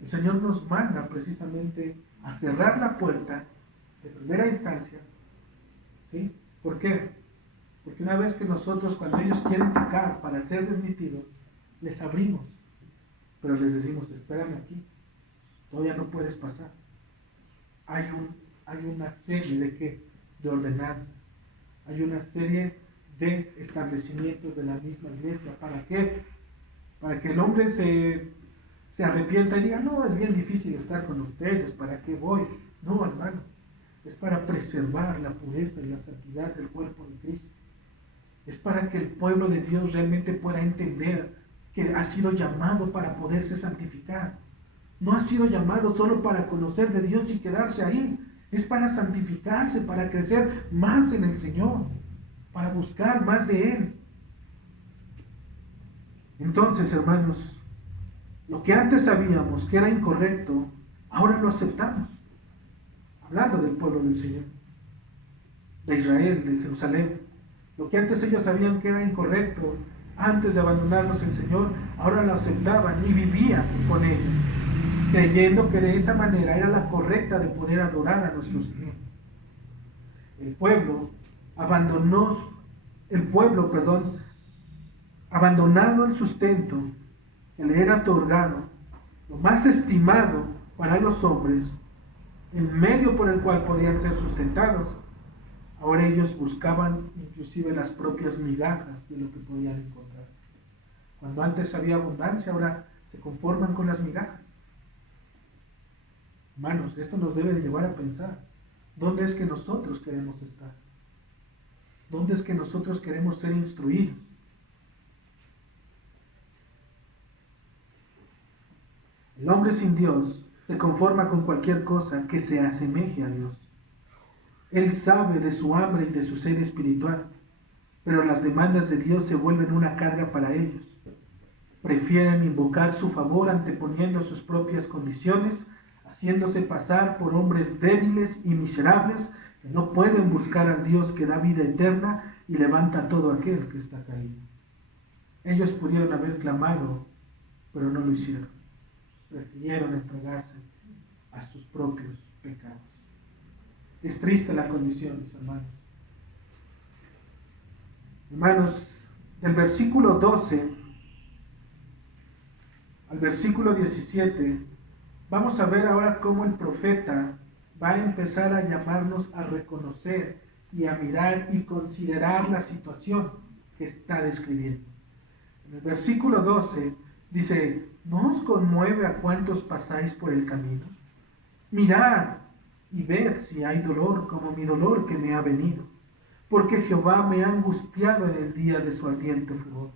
el Señor nos manda precisamente a cerrar la puerta de primera instancia. ¿Sí? ¿Por qué? Porque una vez que nosotros, cuando ellos quieren tocar para ser admitidos, les abrimos, pero les decimos, espérame aquí, todavía no puedes pasar. Hay una serie de ordenanzas, hay una serie de establecimientos de la misma iglesia. ¿Para qué? Para que el hombre se arrepienta y diga, no, es bien difícil estar con ustedes, ¿para qué voy? No, hermano, es para preservar la pureza y la santidad del cuerpo de Cristo. Es para que el pueblo de Dios realmente pueda entender que ha sido llamado para poderse santificar. No ha sido llamado solo para conocer de Dios y quedarse ahí. Es para santificarse, para crecer más en el Señor, para buscar más de Él. Entonces, hermanos, lo que antes sabíamos que era incorrecto, ahora lo aceptamos. Hablando del pueblo del Señor, de Israel, de Jerusalén. Lo que antes ellos sabían que era incorrecto, antes de abandonarnos el Señor, ahora lo aceptaban y vivían con ellos, creyendo que de esa manera era la correcta de poder adorar a nuestro Señor. El pueblo, abandonado el sustento que le era otorgado, lo más estimado para los hombres, el medio por el cual podían ser sustentados, ahora ellos buscaban inclusive las propias migajas de lo que podían encontrar. Cuando antes había abundancia, ahora se conforman con las migajas. Hermanos, esto nos debe de llevar a pensar, ¿dónde es que nosotros queremos estar? ¿Dónde es que nosotros queremos ser instruidos? El hombre sin Dios se conforma con cualquier cosa que se asemeje a Dios. Él sabe de su hambre y de su sed espiritual, pero las demandas de Dios se vuelven una carga para ellos. Prefieren invocar su favor anteponiendo sus propias condiciones, haciéndose pasar por hombres débiles y miserables que no pueden buscar al Dios que da vida eterna y levanta a todo aquel que está caído. Ellos pudieron haber clamado, pero no lo hicieron. Prefirieron entregarse a sus propios pecados. Es triste la condición, mis hermanos. Hermanos, del versículo 12 al versículo 17, vamos a ver ahora cómo el profeta va a empezar a llamarnos a reconocer y a mirar y considerar la situación que está describiendo. En el versículo 12 dice, ¿no os conmueve a cuantos pasáis por el camino? Mirad y ved si hay dolor como mi dolor que me ha venido, porque Jehová me ha angustiado en el día de su ardiente furor.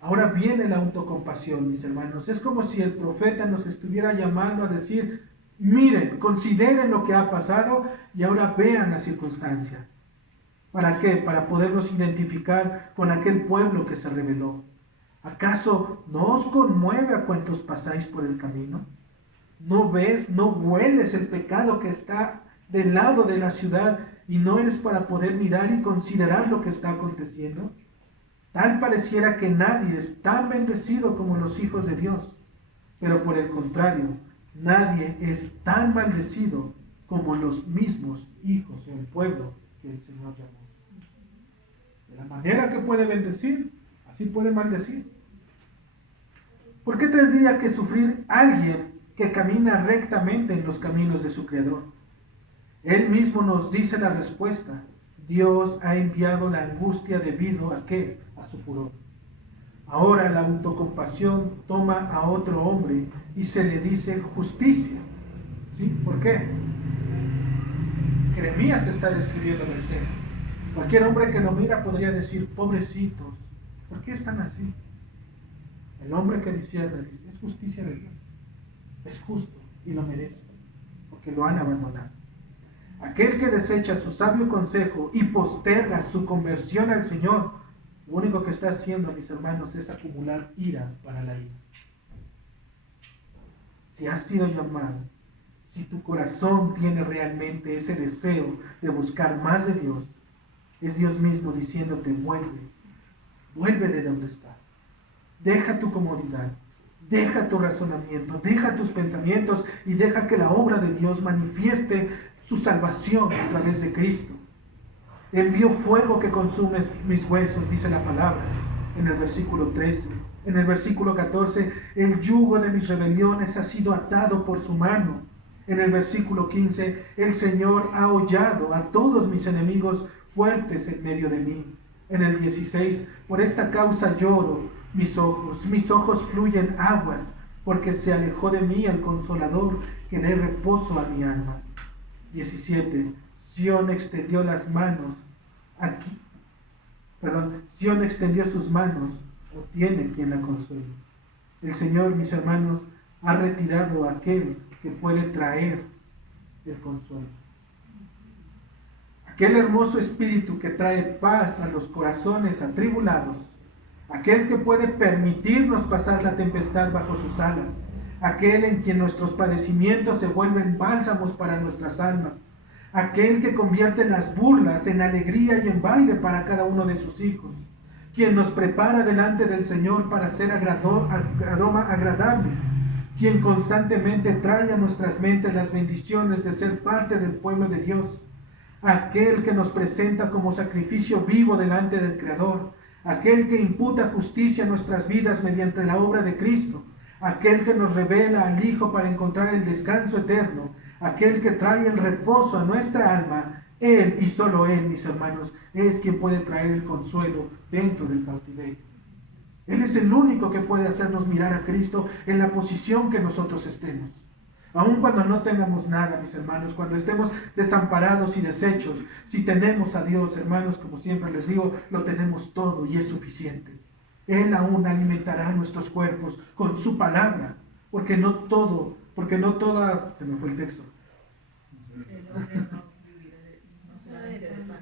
Ahora viene la autocompasión, mis hermanos. Es como si el profeta nos estuviera llamando a decir, miren, consideren lo que ha pasado y ahora vean la circunstancia. ¿Para qué? Para podernos identificar con aquel pueblo que se rebeló. ¿Acaso no os conmueve a cuantos pasáis por el camino? ¿No ves, no hueles el pecado que está del lado de la ciudad y no eres para poder mirar y considerar lo que está aconteciendo? Tal pareciera que nadie es tan bendecido como los hijos de Dios, pero por el contrario, nadie es tan maldecido como los mismos hijos o el pueblo que el Señor llamó. De la manera que puede bendecir, así puede maldecir. ¿Por qué tendría que sufrir alguien que camina rectamente en los caminos de su Creador? Él mismo nos dice la respuesta. Dios ha enviado la angustia debido a ¿qué? A su furor. Ahora la autocompasión toma a otro hombre y se le dice justicia. ¿Sí? ¿Por qué? Jeremías está describiendo el ser. Cualquier hombre que lo mira podría decir, pobrecitos, ¿por qué están así? El hombre que discierne dice, es justicia de Dios. Es justo y lo merece, porque lo han abandonado. Aquel que desecha su sabio consejo y posterga su conversión al Señor, lo único que está haciendo, mis hermanos, es acumular ira para la ira. Si has sido llamado, si tu corazón tiene realmente ese deseo de buscar más de Dios, es Dios mismo diciéndote, vuelve de donde estás. Deja tu comodidad, deja tu razonamiento, deja tus pensamientos y deja que la obra de Dios manifieste su salvación a través de Cristo. Envió fuego que consume mis huesos, dice la palabra en el versículo 13. En el versículo 14, el yugo de mis rebeliones ha sido atado por su mano. En el versículo 15, el Señor ha hollado a todos mis enemigos fuertes en medio de mí. En el 16, por esta causa lloro mis ojos fluyen aguas, porque se alejó de mí el Consolador que dé reposo a mi alma. 17, Sión extendió las manos, Sión extendió sus manos, o tiene quien la consuele. El Señor, mis hermanos, ha retirado a aquel que puede traer el consuelo. Aquel hermoso espíritu que trae paz a los corazones atribulados, aquel que puede permitirnos pasar la tempestad bajo sus alas, aquel en quien nuestros padecimientos se vuelven bálsamos para nuestras almas, aquel que convierte las burlas en alegría y en baile para cada uno de sus hijos, quien nos prepara delante del Señor para ser aroma agradable, quien constantemente trae a nuestras mentes las bendiciones de ser parte del pueblo de Dios, aquel que nos presenta como sacrificio vivo delante del Creador, aquel que imputa justicia a nuestras vidas mediante la obra de Cristo, aquel que nos revela al Hijo para encontrar el descanso eterno, aquel que trae el reposo a nuestra alma. Él y solo Él, mis hermanos, es quien puede traer el consuelo dentro del cautiverio. Él es el único que puede hacernos mirar a Cristo en la posición que nosotros estemos. Aun cuando no tengamos nada, mis hermanos, cuando estemos desamparados y deshechos, si tenemos a Dios, hermanos, como siempre les digo, lo tenemos todo y es suficiente. Él aún alimentará nuestros cuerpos con su palabra, porque no toda, se me fue el texto.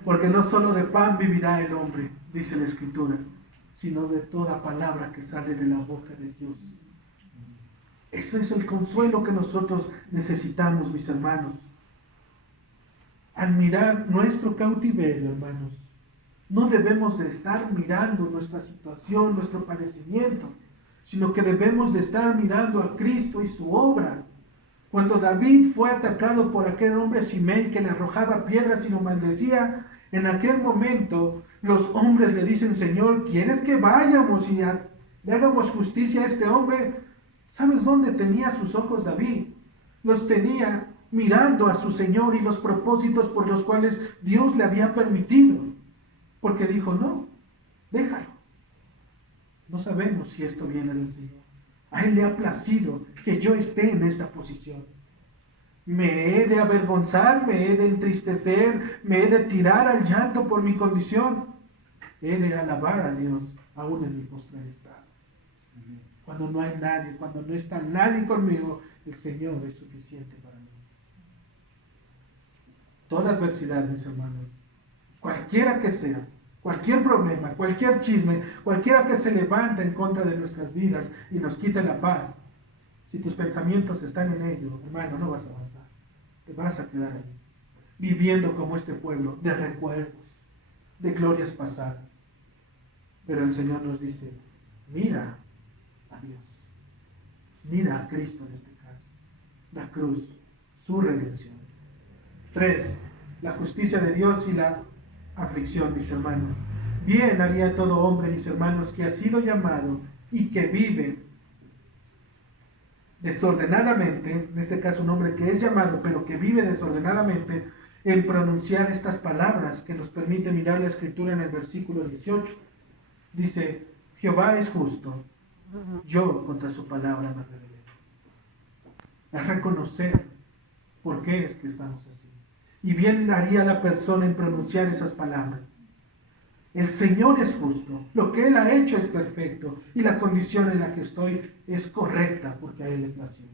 Porque no solo de pan vivirá el hombre, dice la Escritura, sino de toda palabra que sale de la boca de Dios. Ese es el consuelo que nosotros necesitamos, mis hermanos. Al mirar nuestro cautiverio, hermanos, no debemos de estar mirando nuestra situación, nuestro padecimiento, sino que debemos de estar mirando a Cristo y su obra. Cuando David fue atacado por aquel hombre Simei que le arrojaba piedras y lo maldecía, en aquel momento los hombres le dicen, Señor, ¿quieres que vayamos y le hagamos justicia a este hombre? ¿Sabes dónde tenía sus ojos David? Los tenía mirando a su Señor y los propósitos por los cuales Dios le había permitido. Porque dijo, no, déjalo. No sabemos si esto viene del Señor. A Él le ha placido que yo esté en esta posición. Me he de avergonzar, me he de entristecer, me he de tirar al llanto por mi condición. He de alabar a Dios aún en mi postrer estado. Cuando no hay nadie, cuando no está nadie conmigo, el Señor es suficiente para mí. Toda adversidad, mis hermanos, cualquiera que sea, cualquier problema, cualquier chisme, cualquiera que se levante en contra de nuestras vidas y nos quite la paz, Si tus pensamientos están en ello, hermano, no vas a avanzar. Te vas a quedar ahí, viviendo como este pueblo, de recuerdos, de glorias pasadas. Pero el Señor nos dice, mira a Dios, mira a Cristo en este caso, la cruz, su redención. 3. La justicia de Dios y la aflicción, mis hermanos. Bien haría todo hombre, mis hermanos, que ha sido llamado y que vive desordenadamente, en este caso un hombre que es llamado, pero que vive desordenadamente, en pronunciar estas palabras que nos permite mirar la Escritura en el versículo 18. Dice, Jehová es justo, yo contra su palabra me rebelé. Es reconocer por qué es que estamos así. Y bien haría la persona en pronunciar esas palabras. El Señor es justo, lo que Él ha hecho es perfecto y la condición en la que estoy es correcta porque a Él le plació.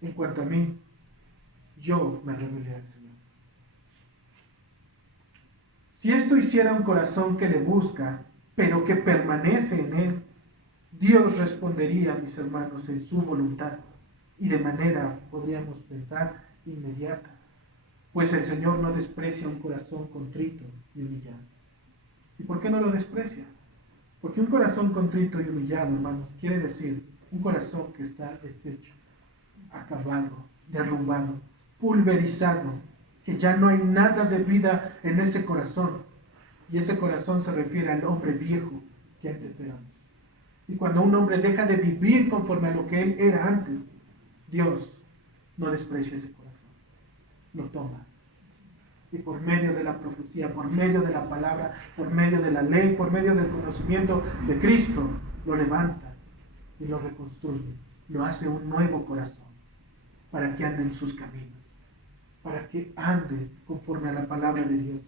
En cuanto a mí, yo me rebelé al Señor. Si esto hiciera un corazón que le busca, pero que permanece en Él, Dios respondería, mis hermanos, en su voluntad y de manera, podríamos pensar, inmediata. Pues el Señor no desprecia un corazón contrito y humillado. ¿Y por qué no lo desprecia? Porque un corazón contrito y humillado, hermanos, quiere decir un corazón que está deshecho, acabado, derrumbado, pulverizado, que ya no hay nada de vida en ese corazón. Y ese corazón se refiere al hombre viejo que antes éramos. Y cuando un hombre deja de vivir conforme a lo que él era antes, Dios no desprecia ese corazón. Lo toma. Y por medio de la profecía, por medio de la palabra, por medio de la ley, por medio del conocimiento de Cristo, lo levanta y lo reconstruye. Lo hace un nuevo corazón para que ande en sus caminos, para que ande conforme a la palabra de Dios.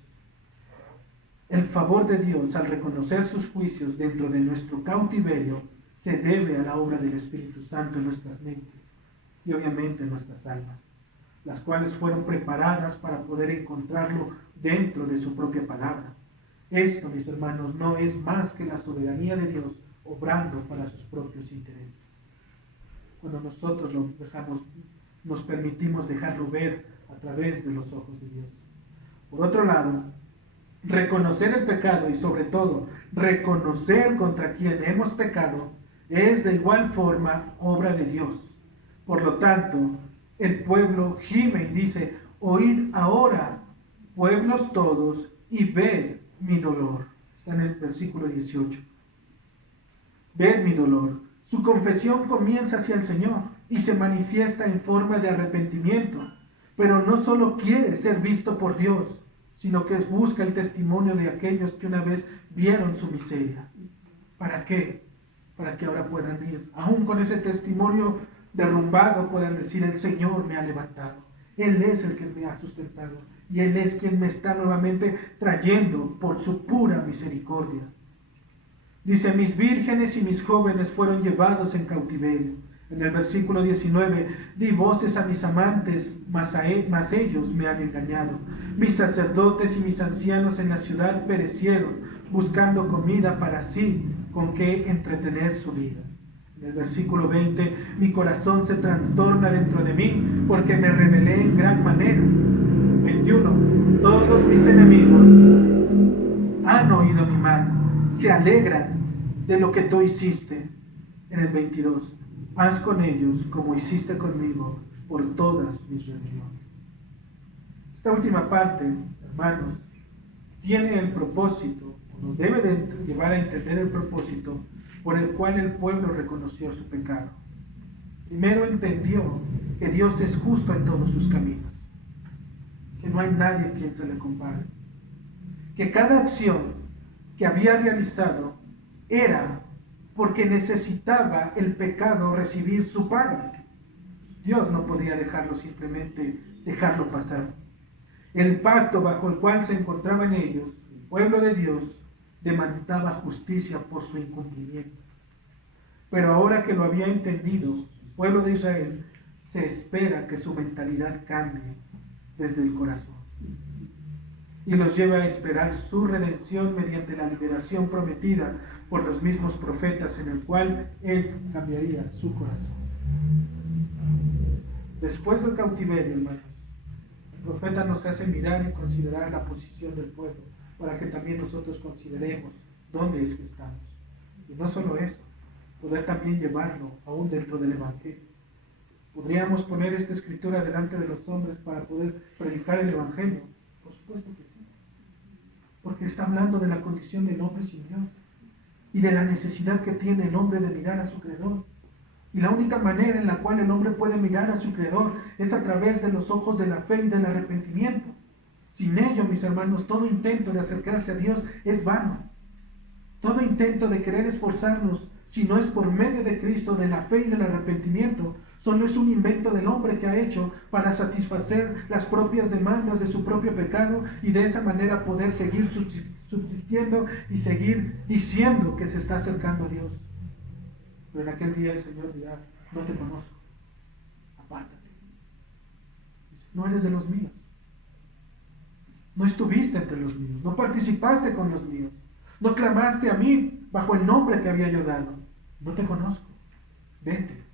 El favor de Dios al reconocer sus juicios dentro de nuestro cautiverio se debe a la obra del Espíritu Santo en nuestras mentes y obviamente en nuestras almas, las cuales fueron preparadas para poder encontrarlo dentro de su propia palabra. Esto, mis hermanos, no es más que la soberanía de Dios obrando para sus propios intereses. Cuando nosotros nos permitimos dejarlo ver a través de los ojos de Dios. Por otro lado, reconocer el pecado y sobre todo reconocer contra quien hemos pecado es de igual forma obra de Dios. Por lo tanto, el pueblo gime y dice, oíd ahora, pueblos todos, y ved mi dolor. Está en el versículo 18. Ved mi dolor. Su confesión comienza hacia el Señor y se manifiesta en forma de arrepentimiento, pero no solo quiere ser visto por Dios, sino que busca el testimonio de aquellos que una vez vieron su miseria. ¿Para qué? Para que ahora puedan ir, aún con ese testimonio derrumbado, puedan decir, el Señor me ha levantado, Él es el que me ha sustentado, y Él es quien me está nuevamente trayendo por su pura misericordia. Dice, mis vírgenes y mis jóvenes fueron llevados en cautiverio. En el versículo 19, di voces a mis amantes, mas ellos me han engañado. Mis sacerdotes y mis ancianos en la ciudad perecieron, buscando comida para sí, con que entretener su vida. En el versículo 20, mi corazón se trastorna dentro de mí, porque me rebelé en gran manera. 21, todos mis enemigos han oído mi mal, se alegran de lo que tú hiciste. En el 22, haz con ellos como hiciste conmigo por todas mis rebeliones. Esta última parte, hermanos, tiene el propósito, o nos debe de llevar a entender el propósito por el cual el pueblo reconoció su pecado. Primero entendió que Dios es justo en todos sus caminos, que no hay nadie a quien se le compare, que cada acción que había realizado era porque necesitaba el pecado recibir su paga. Dios no podía dejarlo pasar. El pacto bajo el cual se encontraban ellos, el pueblo de Dios, demandaba justicia por su incumplimiento. Pero ahora que lo había entendido, el pueblo de Israel, se espera que su mentalidad cambie desde el corazón y los lleve a esperar su redención mediante la liberación prometida por los mismos profetas, en el cual Él cambiaría su corazón. Después del cautiverio, hermanos, el profeta nos hace mirar y considerar la posición del pueblo, para que también nosotros consideremos dónde es que estamos. Y no solo eso, poder también llevarlo aún dentro del Evangelio. ¿Podríamos poner esta escritura delante de los hombres para poder predicar el Evangelio? Por supuesto que sí. Porque está hablando de la condición del hombre sin Dios y de la necesidad que tiene el hombre de mirar a su Creador. Y la única manera en la cual el hombre puede mirar a su Creador es a través de los ojos de la fe y del arrepentimiento. Sin ello, mis hermanos, todo intento de acercarse a Dios es vano. Todo intento de querer esforzarnos, si no es por medio de Cristo, de la fe y del arrepentimiento, solo es un invento del hombre que ha hecho para satisfacer las propias demandas de su propio pecado y de esa manera poder seguir subsistiendo y seguir diciendo que se está acercando a Dios. Pero en aquel día el Señor dirá: no te conozco, apártate. Dice: no eres de los míos, no estuviste entre los míos, no participaste con los míos, no clamaste a mí bajo el nombre que había yo dado. No te conozco, vete.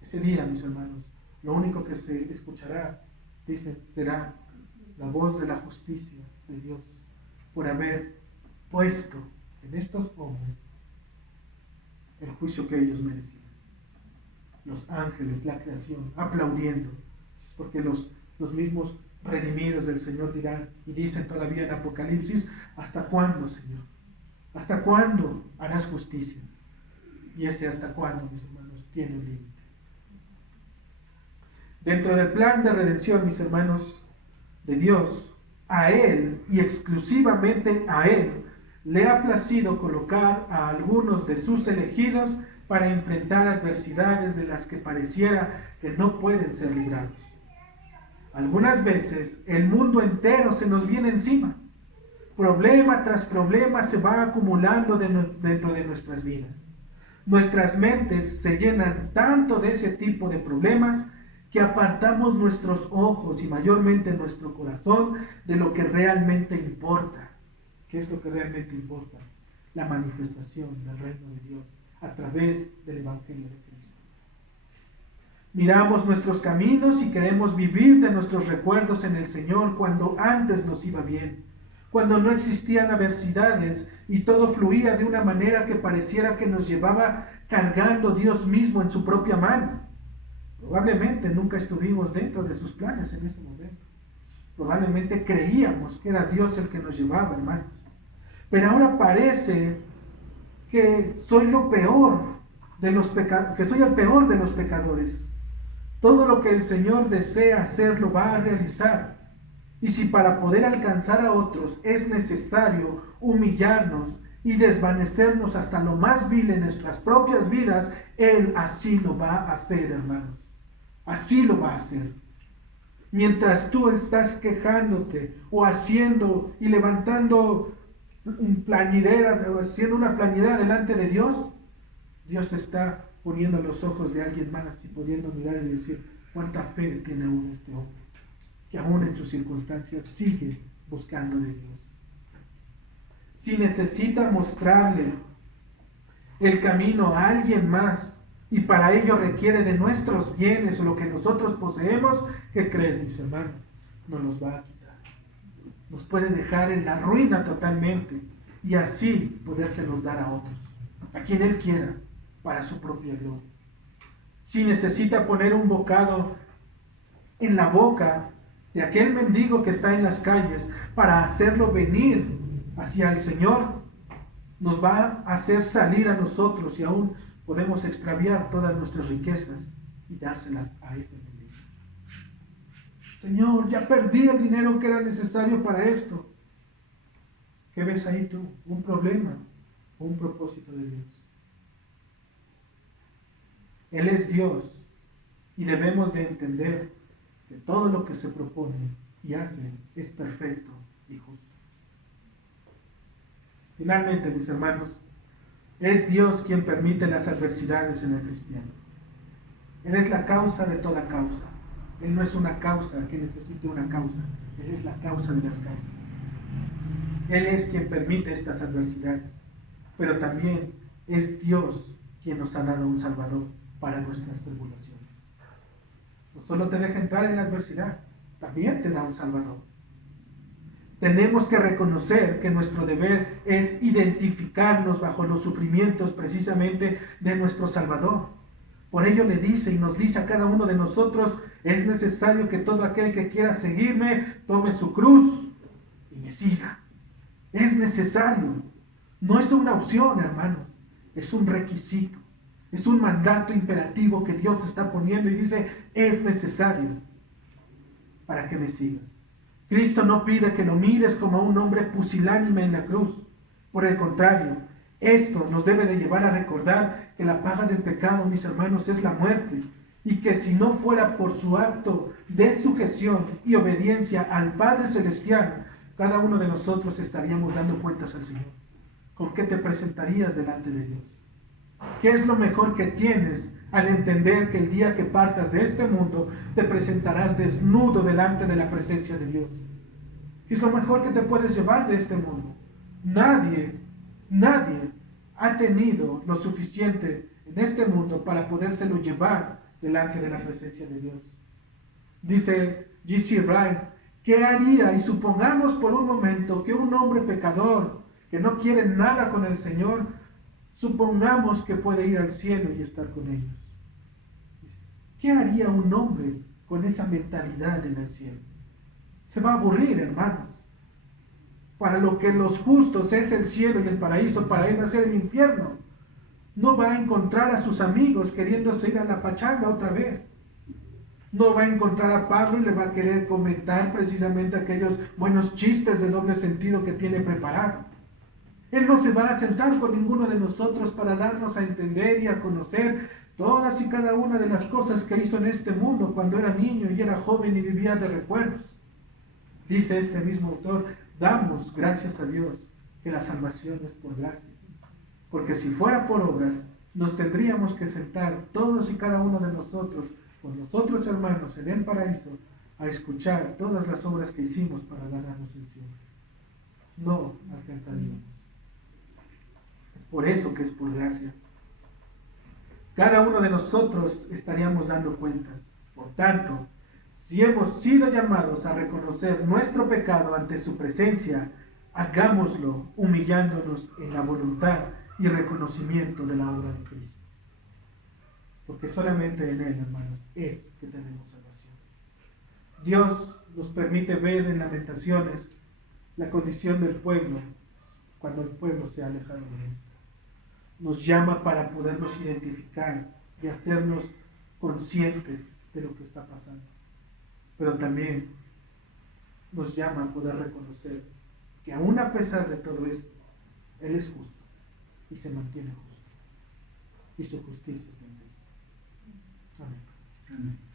Ese día, mis hermanos, lo único que se escuchará, dice, será la voz de la justicia de Dios por haber puesto en estos hombres el juicio que ellos merecían. Los ángeles, la creación, aplaudiendo, porque los mismos redimidos del Señor dirán y dicen todavía en Apocalipsis: ¿hasta cuándo, Señor? ¿Hasta cuándo harás justicia? Y ese hasta cuándo, mis hermanos, tiene un límite. Dentro del plan de redención, mis hermanos, de Dios, a Él y exclusivamente a Él le ha placido colocar a algunos de sus elegidos para enfrentar adversidades de las que pareciera que no pueden ser librados. Algunas veces el mundo entero se nos viene encima. Problema tras problema se va acumulando dentro de nuestras vidas. Nuestras mentes se llenan tanto de ese tipo de problemas que apartamos nuestros ojos y mayormente nuestro corazón de lo que realmente importa. ¿Qué es lo que realmente importa? La manifestación del reino de Dios a través del Evangelio de Cristo. Miramos nuestros caminos y queremos vivir de nuestros recuerdos en el Señor cuando antes nos iba bien, cuando no existían adversidades y todo fluía de una manera que pareciera que nos llevaba cargando Dios mismo en su propia mano. Probablemente nunca estuvimos dentro de sus planes en ese momento. Probablemente creíamos que era Dios el que nos llevaba, hermanos. Pero ahora parece que soy lo peor de los que soy el peor de los pecadores. Todo lo que el Señor desea hacer lo va a realizar. Y si para poder alcanzar a otros es necesario humillarnos y desvanecernos hasta lo más vil en nuestras propias vidas, Él así lo va a hacer, hermanos. Así lo va a hacer. Mientras tú estás quejándote o haciendo y levantando haciendo una plañidera delante de Dios, Dios está poniendo los ojos de alguien más y pudiendo mirar y decir: cuánta fe tiene aún este hombre, que aún en sus circunstancias sigue buscando de Dios. Si necesita mostrarle el camino a alguien más y para ello requiere de nuestros bienes o lo que nosotros poseemos, ¿qué crees, mis hermanos? Nos los va a quitar. Nos puede dejar en la ruina totalmente y así podérselos dar a otros, a quien Él quiera, para su propia gloria. Si necesita poner un bocado en la boca de aquel mendigo que está en las calles para hacerlo venir hacia el Señor, nos va a hacer salir a nosotros y aún podemos extraviar todas nuestras riquezas y dárselas a ese mendigo. Señor, ya perdí el dinero que era necesario para esto. ¿Qué ves ahí tú? ¿Un problema o un propósito de Dios? Él es Dios y debemos de entender que todo lo que se propone y hace es perfecto y justo. Finalmente, mis hermanos, es Dios quien permite las adversidades en el cristiano. Él es la causa de toda causa. Él no es una causa que necesite una causa. Él es la causa de las causas. Él es quien permite estas adversidades. pero también es Dios quien nos ha dado un Salvador para nuestras tribulaciones. No solo te deja entrar en la adversidad, también te da un Salvador. Tenemos que reconocer que nuestro deber es identificarnos bajo los sufrimientos precisamente de nuestro Salvador. Por ello le dice y nos dice a cada uno de nosotros, es necesario que todo aquel que quiera seguirme tome su cruz y me siga. Es necesario. No es una opción, hermanos, es un requisito. Es un mandato imperativo que Dios está poniendo y dice, es necesario para que me sigas. Cristo no pide que lo mires como a un hombre pusilánime en la cruz. Por el contrario, esto nos debe de llevar a recordar que la paga del pecado, mis hermanos, es la muerte. Y que si no fuera por su acto de sujeción y obediencia al Padre Celestial, cada uno de nosotros estaríamos dando cuentas al Señor. ¿Con qué te presentarías delante de Dios? ¿Qué es lo mejor que tienes al entender que el día que partas de este mundo te presentarás desnudo delante de la presencia de Dios? ¿Qué es lo mejor que te puedes llevar de este mundo? Nadie ha tenido lo suficiente en este mundo para podérselo llevar delante de la presencia de Dios. Dice G.C. Wright, ¿qué haría? Y supongamos por un momento que un hombre pecador que no quiere nada con el Señor, supongamos que puede ir al cielo y estar con ellos. ¿Qué haría un hombre con esa mentalidad en el cielo? Se va a aburrir, hermanos. Para lo que los justos es el cielo y el paraíso, para él va a ser el infierno. No va a encontrar a sus amigos queriéndose ir a la pachanga otra vez. No va a encontrar a Pablo y le va a querer comentar precisamente aquellos buenos chistes de doble sentido que tiene preparado. Él no se va a sentar con ninguno de nosotros para darnos a entender y a conocer todas y cada una de las cosas que hizo en este mundo cuando era niño y era joven y vivía de recuerdos. Dice este mismo autor, damos gracias a Dios que la salvación es por gracia. Porque si fuera por obras, nos tendríamos que sentar todos y cada uno de nosotros, con nosotros hermanos en el paraíso, a escuchar todas las obras que hicimos para ganarnos el cielo. No alcanzaríamos. Es por eso que es por gracia. Cada uno de nosotros estaríamos dando cuentas. Por tanto, si hemos sido llamados a reconocer nuestro pecado ante su presencia, hagámoslo humillándonos en la voluntad y reconocimiento de la obra de Cristo. Porque solamente en Él, hermanos, es que tenemos salvación. Dios nos permite ver en Lamentaciones la condición del pueblo cuando el pueblo se ha alejado de Él. Nos llama para podernos identificar y hacernos conscientes de lo que está pasando. Pero también nos llama a poder reconocer que aún a pesar de todo esto, Él es justo y se mantiene justo. Y su justicia es bendita. Amén. Amén.